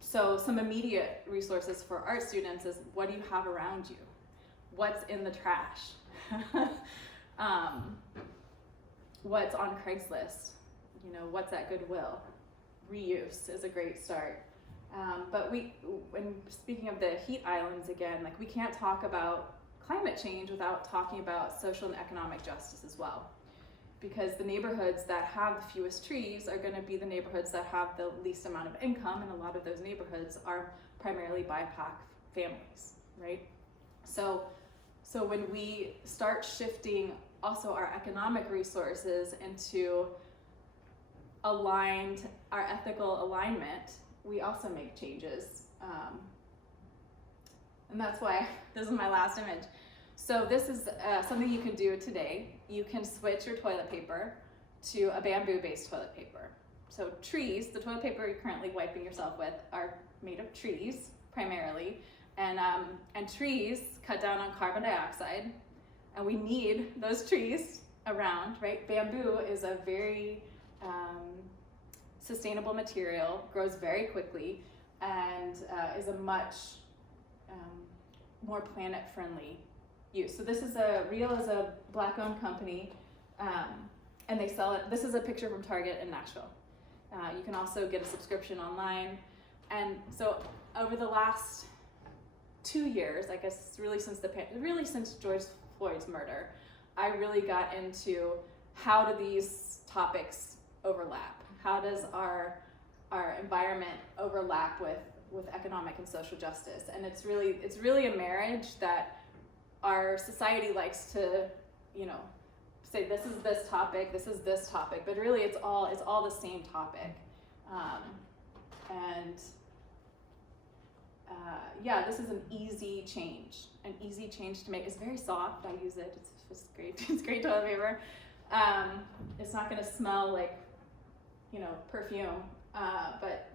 So some immediate resources for art students is, what do you have around you? What's in the trash? What's on Craigslist? What's at Goodwill? Reuse is a great start. But when speaking of the heat islands again, like we can't talk about climate change without talking about social and economic justice as well. Because the neighborhoods that have the fewest trees are going to be the neighborhoods that have the least amount of income, and a lot of those neighborhoods are primarily BIPOC families, right? So when we start shifting also our economic resources into our ethical alignment, we also make changes. And that's why this is my last image. So this is something you can do today. You can switch your toilet paper to a bamboo-based toilet paper. So trees, the toilet paper you're currently wiping yourself with, are made of trees primarily, and trees cut down on carbon dioxide, and we need those trees around, right? Bamboo is a very sustainable material, grows very quickly, and is a much more planet-friendly use. So this is Real is a Black-owned company, and they sell it. This is a picture from Target in Nashville. You can also get a subscription online. And so over the last 2 years, I guess really since George Floyd's murder, I really got into how do these topics overlap? How does our environment overlap with economic and social justice? And it's really a marriage that our society likes to, say this is this topic, but really it's all the same topic. This is an easy change to make. It's very soft. I use it. It's just great. It's great toilet paper. It's not going to smell like, perfume, but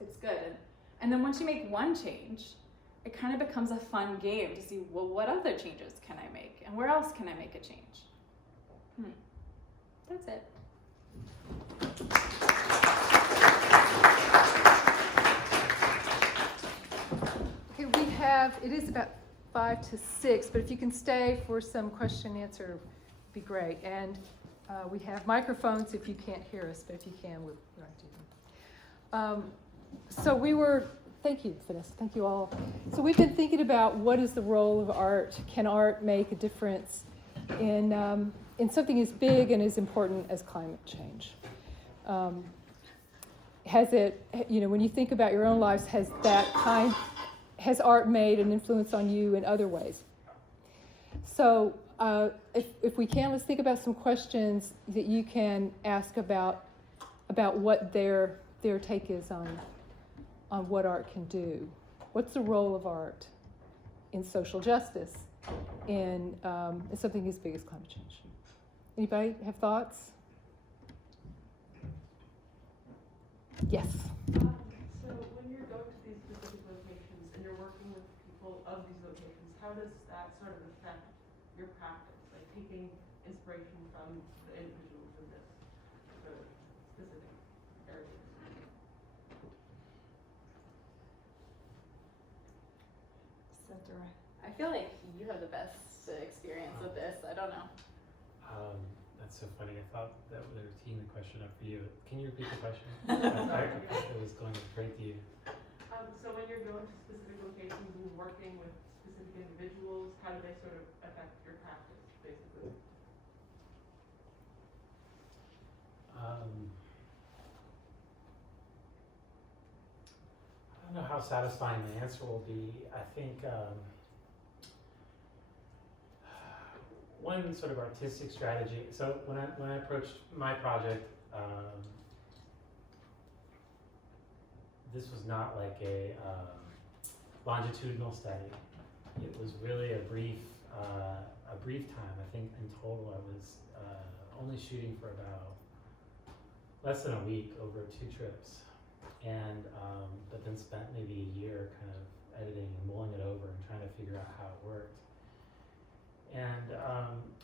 it's good. And then once you make one change, it kind of becomes a fun game to see, well, what other changes can I make, and where else can I make a change? That's it. it is about 5 to 6, but if you can stay for some question and answer, it'd be great. And we have microphones if you can't hear us, but if you can, we'll do them. Thank you, Vanessa, thank you all. So we've been thinking about what is the role of art. Can art make a difference in something as big and as important as climate change? Has it, when you think about your own lives, has art made an influence on you in other ways? So if we can, let's think about some questions that you can ask about what their take is on what art can do. What's the role of art in social justice in something as big as climate change? Anybody have thoughts? Yes. So when you're going to these specific locations and you're working with people of these locations, how does that sort of affect your practice? Like taking inspiration from the individuals in this sort of specific areas? I feel like you have the best experience with this. I don't know. That's so funny. I thought that they were teeing the question up for you. Can you repeat the question? I it was going straight to you. So when you're going to specific locations and working with specific individuals, how do they sort of affect your practice, basically? I don't know how satisfying the answer will be. I think one sort of artistic strategy. So when I approached my project, this was not like a longitudinal study. It was really a brief time. I think in total I was only shooting for about less than a week over 2 trips, and but then spent maybe a year kind of editing and mulling it over and trying to figure out how it worked. And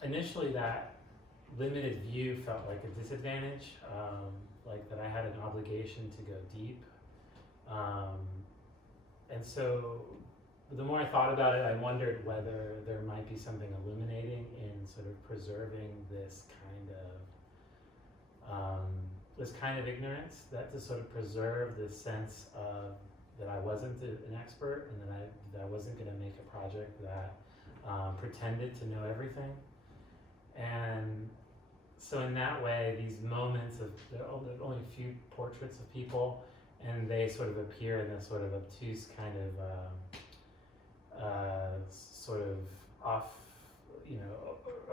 initially that limited view felt like a disadvantage, like that I had an obligation to go deep. And so the more I thought about it, I wondered whether there might be something illuminating in sort of preserving this kind of ignorance, that to sort of preserve this sense of that I wasn't an expert and that I wasn't going to make a project that pretended to know everything. And so in that way, these moments of, there are only a few portraits of people, and they sort of appear in this sort of obtuse kind of sort of off,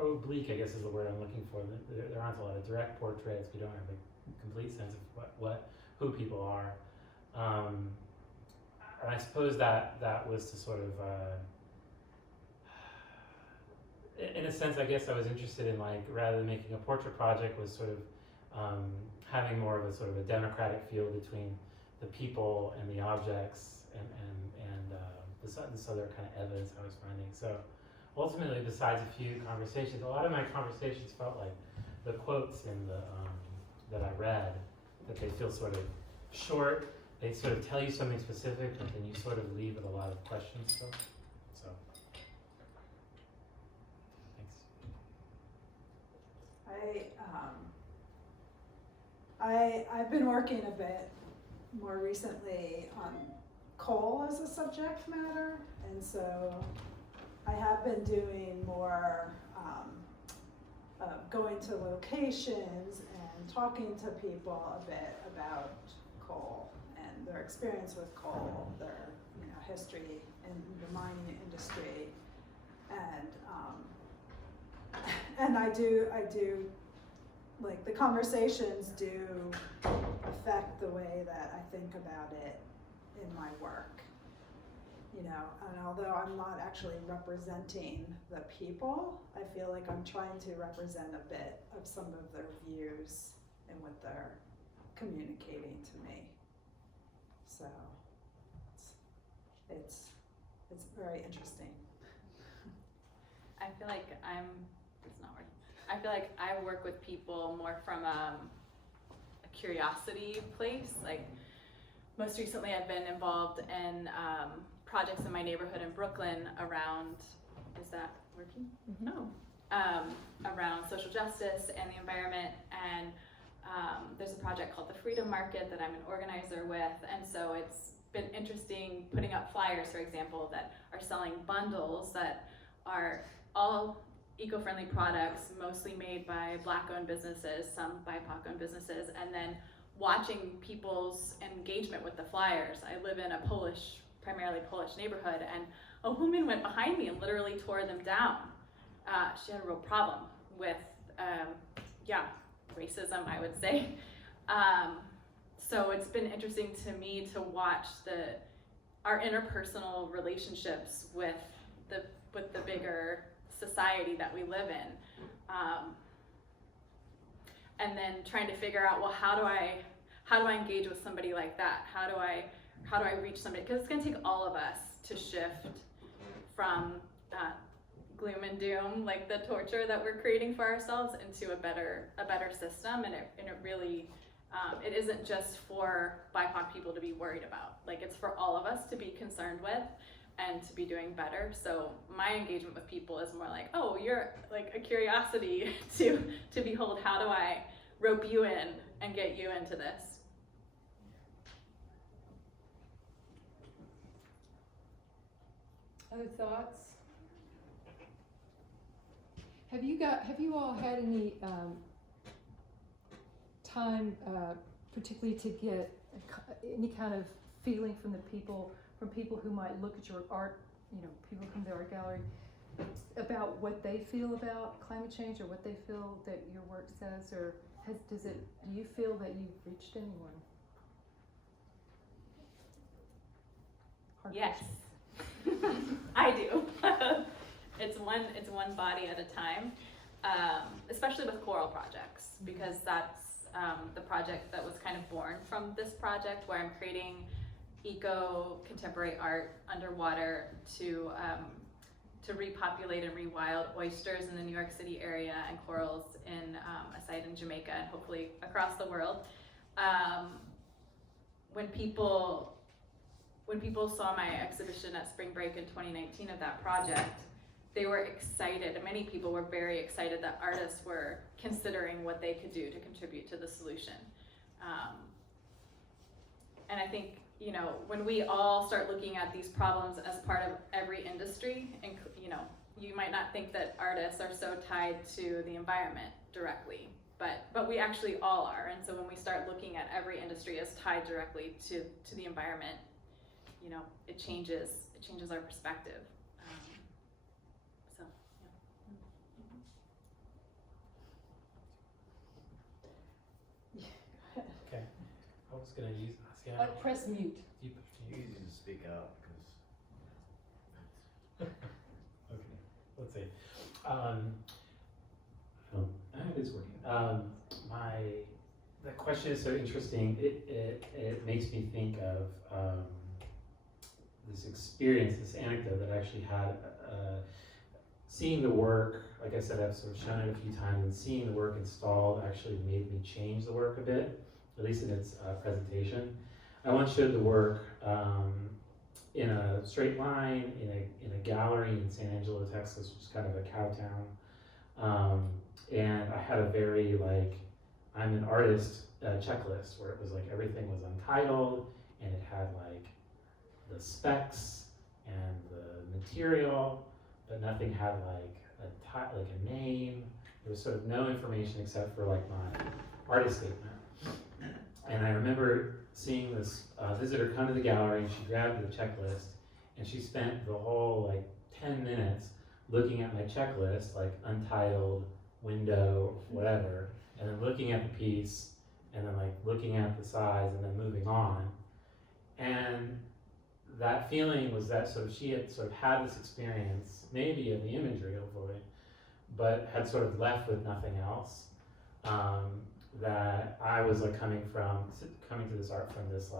oblique, I guess is the word I'm looking for. There aren't a lot of direct portraits. We don't have a complete sense of who people are. And I suppose that was to sort of, in a sense, I guess I was interested in, like, rather than making a portrait project, was sort of having more of a sort of a democratic feel between the people and the objects and this other kind of evidence I was finding. So ultimately, besides a few conversations, a lot of my conversations felt like the quotes in the that I read, that they feel sort of short. They sort of tell you something specific, but then you sort of leave with a lot of questions still. So, thanks. I've been working a bit more recently on coal as a subject matter, and so I have been doing more going to locations and talking to people a bit about coal and their experience with coal, their history in the mining industry, and I do like the conversations do affect the way that I think about it in my work, and although I'm not actually representing the people, I feel like I'm trying to represent a bit of some of their views and what they're communicating to me. So it's very interesting. I feel like it's not working. I feel like I work with people more from a curiosity place. Like most recently I've been involved in projects in my neighborhood in Brooklyn around, is that working? No. Around social justice and the environment, and there's a project called the Freedom Market that I'm an organizer with, and so it's been interesting putting up flyers, for example, that are selling bundles that are all eco-friendly products, mostly made by Black-owned businesses, some BIPOC-owned businesses, and then watching people's engagement with the flyers. I live in a primarily Polish neighborhood, and a woman went behind me and literally tore them down. She had a real problem with, racism, I would say. So it's been interesting to me to watch our interpersonal relationships with the bigger society that we live in, and then trying to figure out, well, how do I engage with somebody like that? How do I reach somebody? Because it's going to take all of us to shift from gloom and doom, like the torture that we're creating for ourselves, into a better system, and it really. It isn't just for BIPOC people to be worried about. Like, it's for all of us to be concerned with and to be doing better. So my engagement with people is more like, oh, you're like a curiosity to behold. How do I rope you in and get you into this? Other thoughts? Have you all had any time, particularly to get any kind of feeling from people who might look at your art, people come to the art gallery, about what they feel about climate change, or what they feel that your work says, or do you feel that you've reached anyone? Hard Yes, question. I do. It's one body at a time, especially with choral projects, because that's the project that was kind of born from this project, where I'm creating eco-contemporary art underwater to repopulate and rewild oysters in the New York City area and corals in a site in Jamaica and hopefully across the world. When people saw my exhibition at Spring Break in 2019 of that project, they were excited, and many people were very excited that artists were considering what they could do to contribute to the solution. And I think, when we all start looking at these problems as part of every industry, and you might not think that artists are so tied to the environment directly, but we actually all are. And so when we start looking at every industry as tied directly to the environment, it changes our perspective. Okay, I was gonna Press mute. You Easy to speak out because. Okay, let's see. It is working. The question is so interesting. It makes me think of this experience, this anecdote that I actually had. Seeing the work, like I said, I've sort of shown it a few times, and seeing the work installed actually made me change the work a bit, at least in its presentation. I once showed the work in a straight line in a gallery in San Angelo, Texas, which is kind of a cow town. And I had a very I'm an artist checklist, where it was everything was untitled, and it had the specs and the material, but nothing had a name. There was sort of no information except for my artist statement. And I remember seeing this visitor come to the gallery, and she grabbed the checklist, and she spent the whole 10 minutes looking at my checklist, untitled, window, whatever, and then looking at the piece, and then looking at the size, and then moving on. And that feeling was that she had had this experience, maybe of the imagery, hopefully, but had sort of left with nothing else. That I was coming to this art from this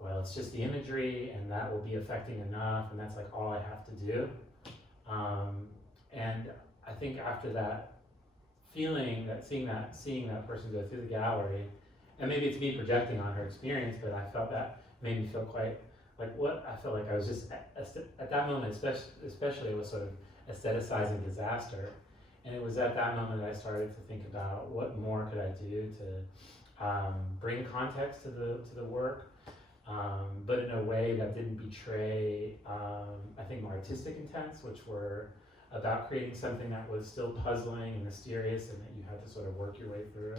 well, it's just the imagery, and that will be affecting enough, and that's all I have to do. And I think after that feeling, seeing that person go through the gallery, and maybe it's me projecting on her experience, but I felt that made me feel quite like what I felt like I was just at that moment, especially it was sort of aestheticizing disaster, and it was at that moment that I started to think about what more could I do to bring context to the work, but in a way that didn't betray I think more artistic intents, which were about creating something that was still puzzling and mysterious and that you had to sort of work your way through.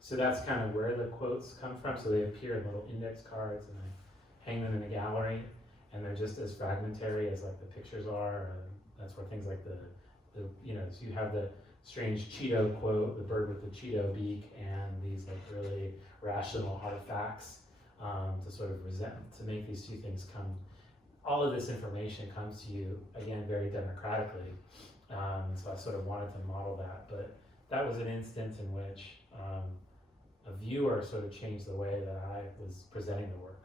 So that's kind of where the quotes come from. So they appear in little index cards, and I hang them in a gallery, and they're just as fragmentary as like the pictures are. That's where things like the you know, so you have the strange Cheeto quote, the bird with the Cheeto beak, and these like really rational artifacts to sort of to make these two things come. All of this information comes to you again very democratically. So I sort of wanted to model that, but that was an instance in which a viewer sort of changed the way that I was presenting the work.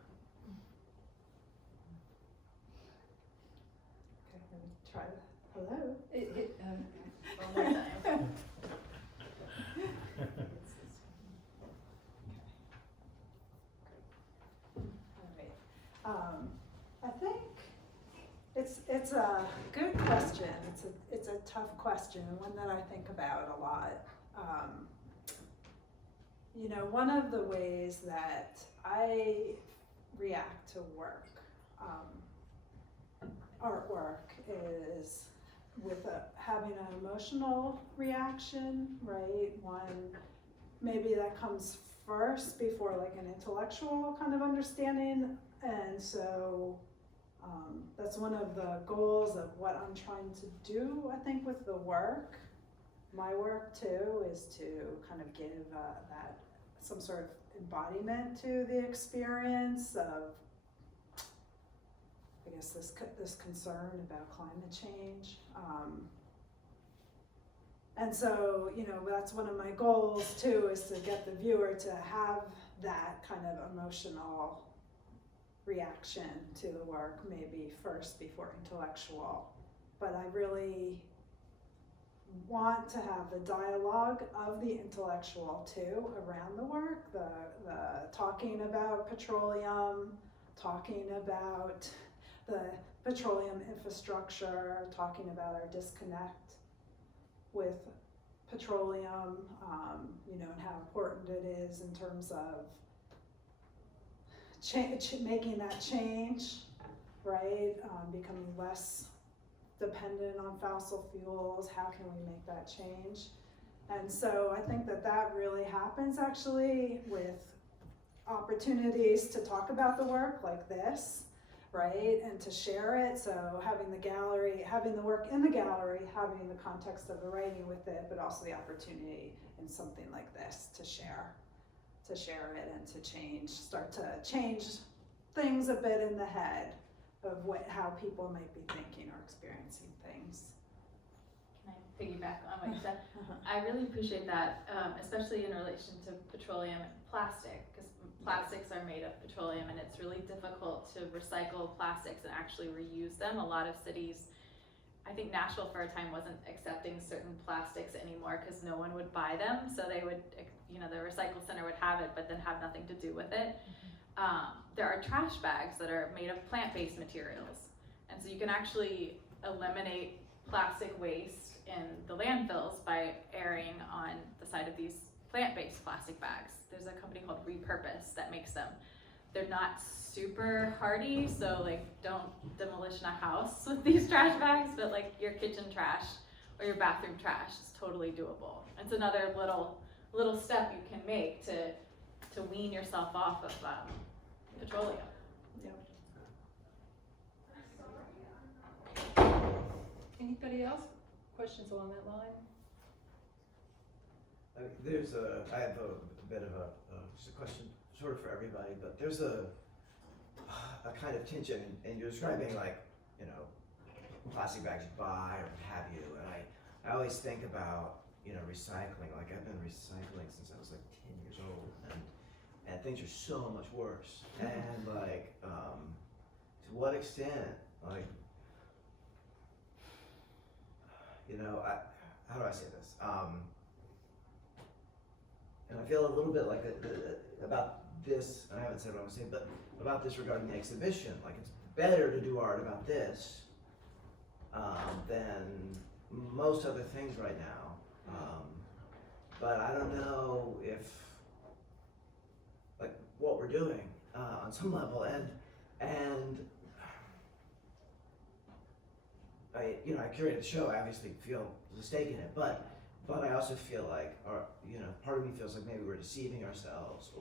Okay, let me try that. Hello? One more time. I think it's a good question. It's a tough question, and one that I think about a lot. You know, one of the ways that I react to work, artwork, is with having an emotional reaction, right? One maybe that comes first before like an intellectual kind of understanding. And so that's one of the goals of what I'm trying to do, I think, with the work. My work too is to kind of give that some sort of embodiment to the experience of, I guess, this concern about climate change. And so, you know, that's one of my goals too, is to get the viewer to have that kind of emotional reaction to the work, maybe first before intellectual. But I really want to have the dialogue of the intellectual too around the work, the talking about petroleum, talking about the petroleum infrastructure, talking about our disconnect with petroleum, you know, and how important it is in terms of making that change, right? Becoming less dependent on fossil fuels. How can we make that change? And so I think that really happens actually with opportunities to talk about the work like this, right? And to share it. So having the gallery, having the work in the gallery, having the context of the writing with it, but also the opportunity in something like this to share it and to start to change things a bit in the head of how people might be thinking or experiencing things. Can I piggyback on what you said? I really appreciate that, especially in relation to petroleum and plastic, because plastics are made of petroleum, and it's really difficult to recycle plastics and actually reuse them. A lot of cities, I think Nashville for a time wasn't accepting certain plastics anymore because no one would buy them, so they would, you know, the recycle center would have it but then have nothing to do with it. There are trash bags that are made of plant-based materials, and so you can actually eliminate plastic waste in the landfills by erring on the side of these plant-based plastic bags. There's a company called Repurpose that makes them. They're not super hardy, so like don't demolition a house with these trash bags, but like your kitchen trash or your bathroom trash is totally doable. It's another little step you can make to wean yourself off of petroleum. Anybody else? Questions along that line? I have a bit of just a question sort of for everybody, but there's a kind of tension, and you're describing like, you know, plastic bags you buy or what have you, and I always think about, you know, recycling. Like I've been recycling since I was like 10 years old, and things are so much worse. And like, to what extent, like, you know, how do I say this? And I feel a little bit like about this, and I haven't said what I'm saying, but about this regarding the exhibition. Like, it's better to do art about this than most other things right now. But I don't know if, like, what we're doing on some level, and I curated the show. I obviously feel the stake in it, but I also feel like, part of me feels like maybe we're deceiving ourselves,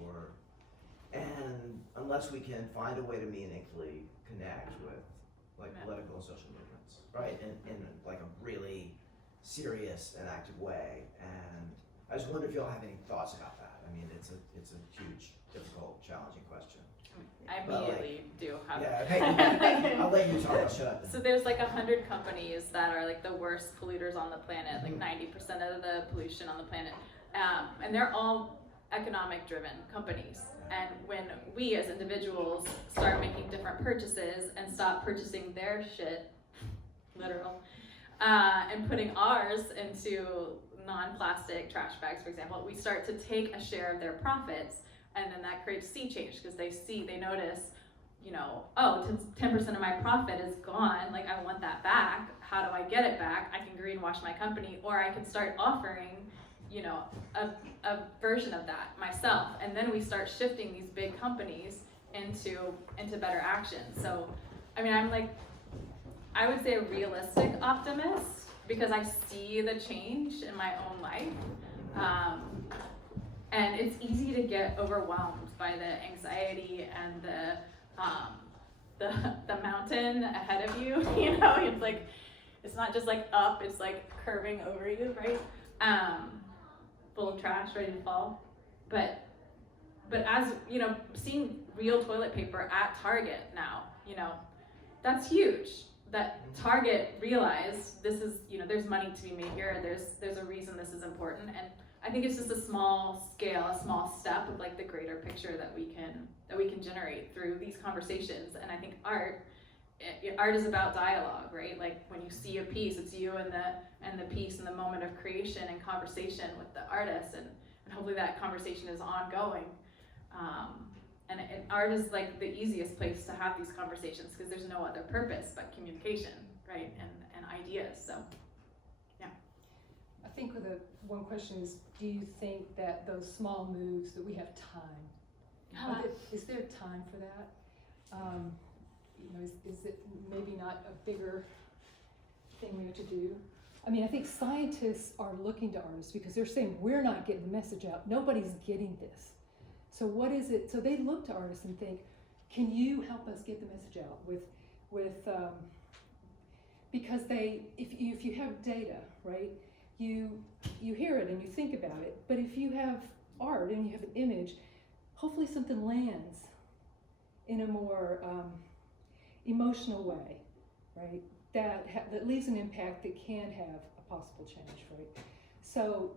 and unless we can find a way to meaningfully connect with, like, political and social movements, right, in like a really serious and active way. And I just wonder if y'all have any thoughts about that. I mean, it's a huge, difficult, challenging question. I But, like, immediately do have Yeah, hey, I'll let you talk. I'll shut up. So there's like 100 companies that are like the worst polluters on the planet, like 90% of the pollution on the planet. And they're all economic driven companies. And when we as individuals start making different purchases and stop purchasing their shit, literal, and putting ours into non-plastic trash bags, for example, we start to take a share of their profits. And then that creates sea change, because they notice, 10% of my profit is gone. Like, I want that back. How do I get it back? I can greenwash my company, or I can start offering, a version of that myself. And then we start shifting these big companies into better action. So, I mean, I would say a realistic optimist, because I see the change in my own life. And it's easy to get overwhelmed by the anxiety and the mountain ahead of you. It's like, it's not just like up, it's like curving over you, right? Full of trash, ready to fall. But as seeing real toilet paper at Target now, that's huge. That Target realized this is, there's money to be made here. There's a reason this is important, and I think it's just a small scale, a small step of like the greater picture that we can generate through these conversations. And I think art is about dialogue, right? Like, when you see a piece, it's you and the piece and the moment of creation and conversation with the artist, and hopefully that conversation is ongoing. And art is like the easiest place to have these conversations, because there's no other purpose but communication, right? And ideas. So I think one question is, do you think that those small moves, that we have time? Is there time for that? Is it maybe not a bigger thing we have to do? I mean, I think scientists are looking to artists because they're saying, we're not getting the message out. Nobody's getting this. So what is it? So they look to artists and think, can you help us get the message out because if you have data, right? You hear it and you think about it, but if you have art and you have an image, hopefully something lands in a more emotional way, right? That leaves an impact that can have a possible change, right? So,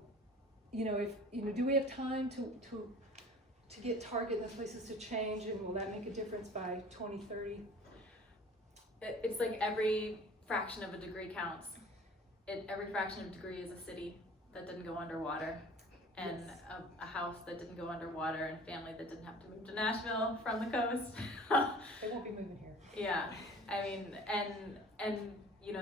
do we have time to get Target and those places to change, and will that make a difference by 2030? It's like every fraction of a degree counts. Every fraction of a degree is a city that didn't go underwater, and yes. a house that didn't go underwater, and a family that didn't have to move to Nashville from the coast. They won't be moving here. Yeah, I mean, and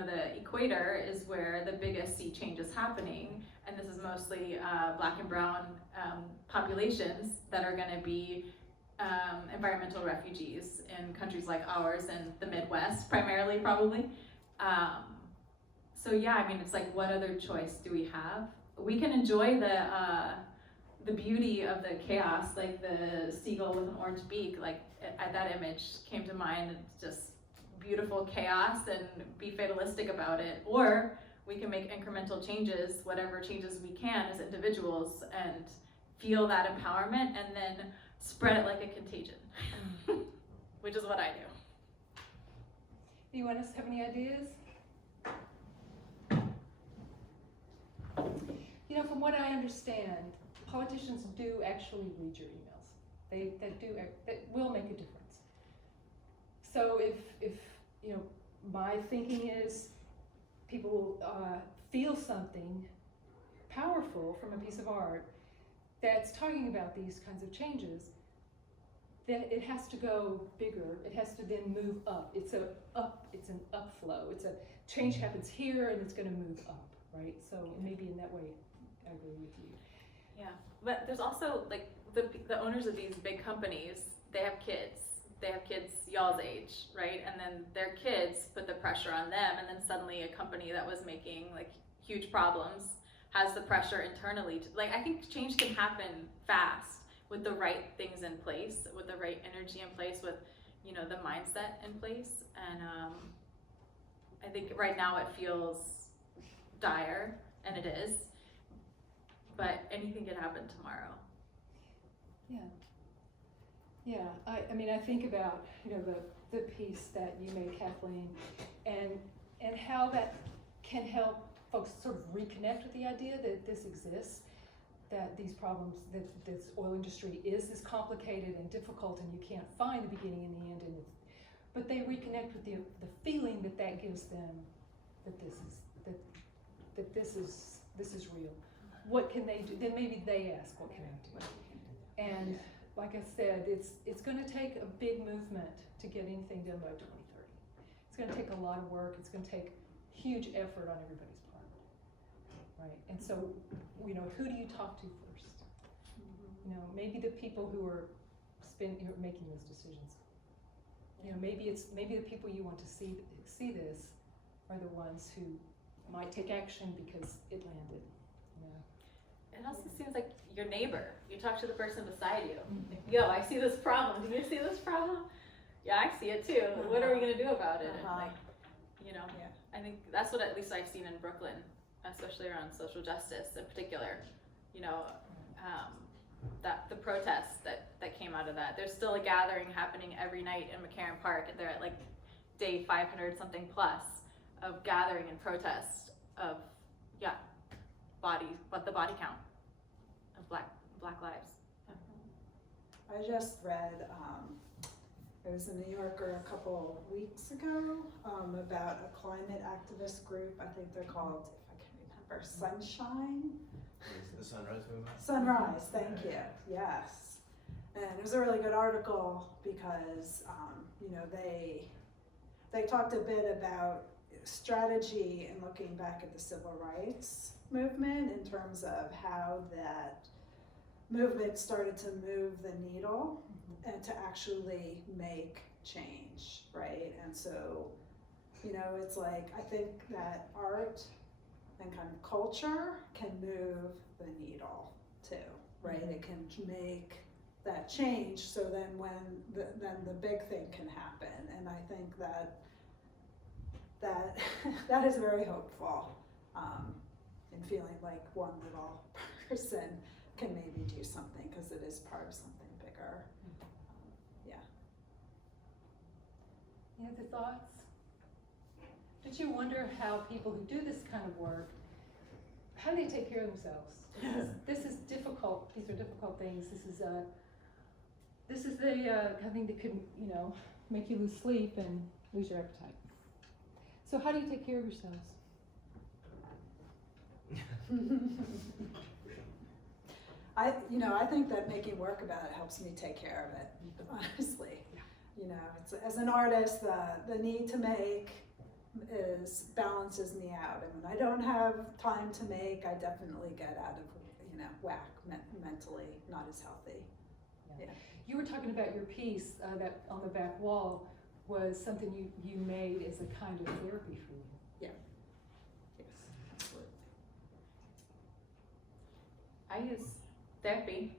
the equator is where the biggest sea change is happening, and this is mostly Black and brown populations that are going to be environmental refugees in countries like ours and the Midwest, primarily, probably. So yeah, I mean, it's like, what other choice do we have? We can enjoy the beauty of the chaos, like the seagull with an orange beak. Like, that image came to mind. It's just beautiful chaos, and be fatalistic about it. Or we can make incremental changes, whatever changes we can as individuals, and feel that empowerment, and then spread it like a contagion, which is what I do. Anyone else have any ideas? From what I understand, politicians do actually read your emails. That will make a difference. So if my thinking is people feel something powerful from a piece of art that's talking about these kinds of changes, that it has to go bigger. It has to then move up. It's an upflow. It's a change happens here and it's going to move up, right? So maybe in that way, I agree with you. Yeah, but there's also like the owners of these big companies, they have kids. They have kids y'all's age, right? And then their kids put the pressure on them, and then suddenly a company that was making like huge problems has the pressure internally. Like, I think change can happen fast with the right things in place, with the right energy in place, with, you know, the mindset in place. And I think right now it feels dire, and it is, but anything can happen tomorrow. Yeah. Yeah, I mean, I think about, you know, the piece that you made, Kathleen, and how that can help folks sort of reconnect with the idea that this exists, that these problems, that this oil industry is this complicated and difficult, and you can't find the beginning and the end, but they reconnect with the feeling that gives them that this is real. What can they do? Then maybe they ask, what can I do? And like I said, it's going to take a big movement to get anything done by 2030. It's going to take a lot of work. It's going to take huge effort on everybody's part, right? And so, you know, who do you talk to first? You know, maybe the people who are making those decisions. You know, maybe the people you want to see this are the ones who might take action because it landed. You know. It also seems like your neighbor. You talk to the person beside you. Like, yo, I see this problem. Do you see this problem? Yeah, I see it too. What are we gonna do about it? And like, you know, I think that's what at least I've seen in Brooklyn, especially around social justice in particular. You know, that the protests that came out of that. There's still a gathering happening every night in McCarran Park, and they're at like day 500 something plus of gathering and protest of the body count of black lives. I just read, it was in the New Yorker a couple weeks ago, about a climate activist group. I think they're called, if I can remember, Sunshine? The Sunrise Movement? Sunrise, thank you, yes. And it was a really good article because, you know, they talked a bit about strategy and looking back at the civil rights movement in terms of how that movement started to move the needle and to actually make change, right? And so, you know, it's like, I think that art and kind of culture can move the needle too, right? It can make that change so then then the big thing can happen. And I think that is very hopeful, in feeling like one little person can maybe do something because it is part of something bigger. Any other thoughts? Did you wonder how people who do this kind of work, how do they take care of themselves? This is difficult. These are difficult things. This is the kind of thing that could, you know, make you lose sleep and lose your appetite. So how do you take care of yourselves? I think that making work about it helps me take care of it, honestly. You know, it's, as an artist, the need to make balances me out. And when I don't have time to make, I definitely get out of, you know, whack, mentally not as healthy. Yeah. You were talking about your piece that on the back wall was something you made as a kind of therapy for you. Yeah. Yes, absolutely. I use therapy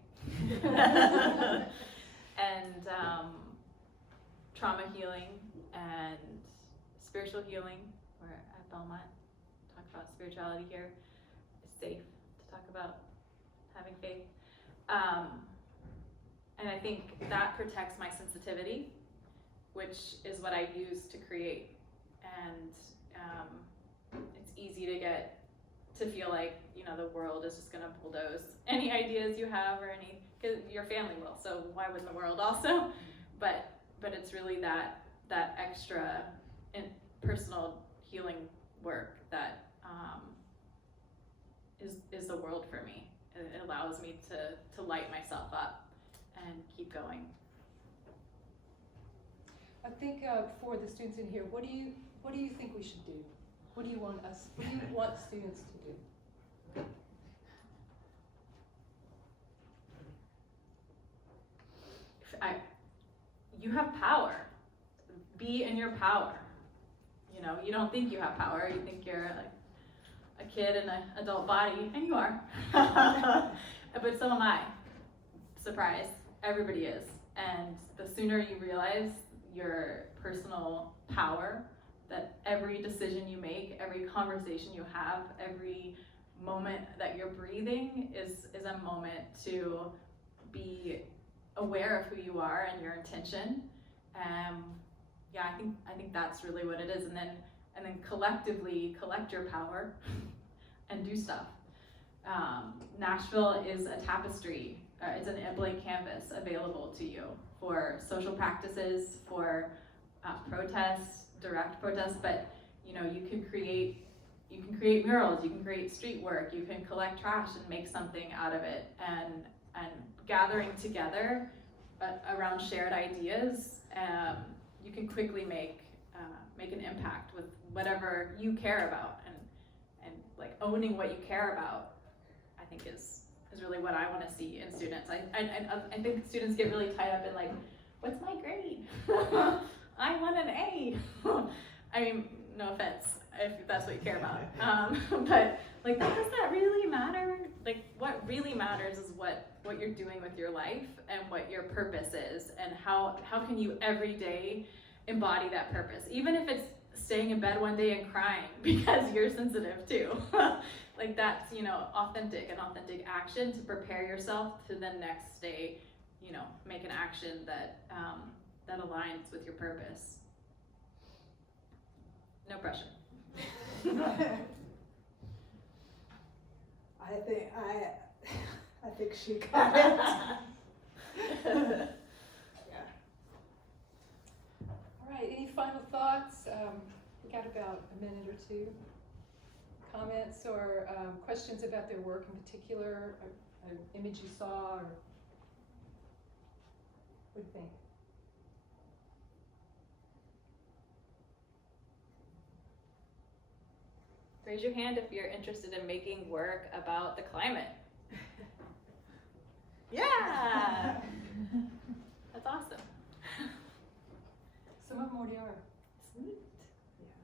and trauma healing and spiritual healing. We're at Belmont, talk about spirituality here. It's safe to talk about having faith. And I think that protects my sensitivity, which is what I use to create. And it's easy to get to feel like, you know, the world is just gonna bulldoze any ideas you have or any, because your family will, so why wouldn't the world also? But it's really that extra personal healing work that is the world for me. It allows me to light myself up and keep going. I think for the students in here, what do you think we should do? What do you want students to do? You have power. Be in your power. You know, you don't think you have power. You think you're like a kid in an adult body, and you are. But so am I. Surprise. Everybody is. And the sooner you realize your personal power, that every decision you make, every conversation you have, every moment that you're breathing is a moment to be aware of who you are and your intention. Yeah, I think that's really what it is. And then collectively collect your power and do stuff. Nashville is a tapestry. It's a blank canvas available to you for social practices, for protests, direct protests. But you know, you can create murals, you can create street work, you can collect trash and make something out of it. And gathering together around shared ideas, you can quickly make an impact with whatever you care about, and like owning what you care about, I think is really what I want to see in students. I think students get really tied up in like, what's my grade? I want an A. I mean, no offense if that's what you care about, but like, does that really matter? Like, what really matters is what you're doing with your life and what your purpose is, and how can you every day embody that purpose, even if it's staying in bed one day and crying because you're sensitive too. Like, that's, you know, authentic action to prepare yourself to the next day, you know, make an action that aligns with your purpose. No pressure. I think she got it. Yeah. All right, any final thoughts? We got about a minute or two. Comments or questions about their work in particular, an image you saw, or what do you think? Raise your hand if you're interested in making work about the climate. Yeah! That's awesome. Some of them already are. Sweet. Yeah.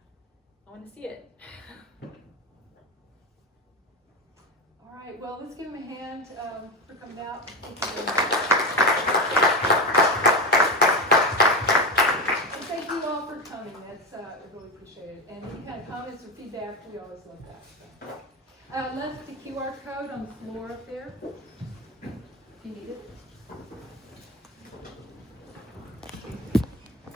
I want to see it. All right, well, let's give them a hand for coming out. And thank you all for coming. That's I really appreciate it. And any kind of comments or feedback, we always love that. Left the QR code on the floor up there if you need it.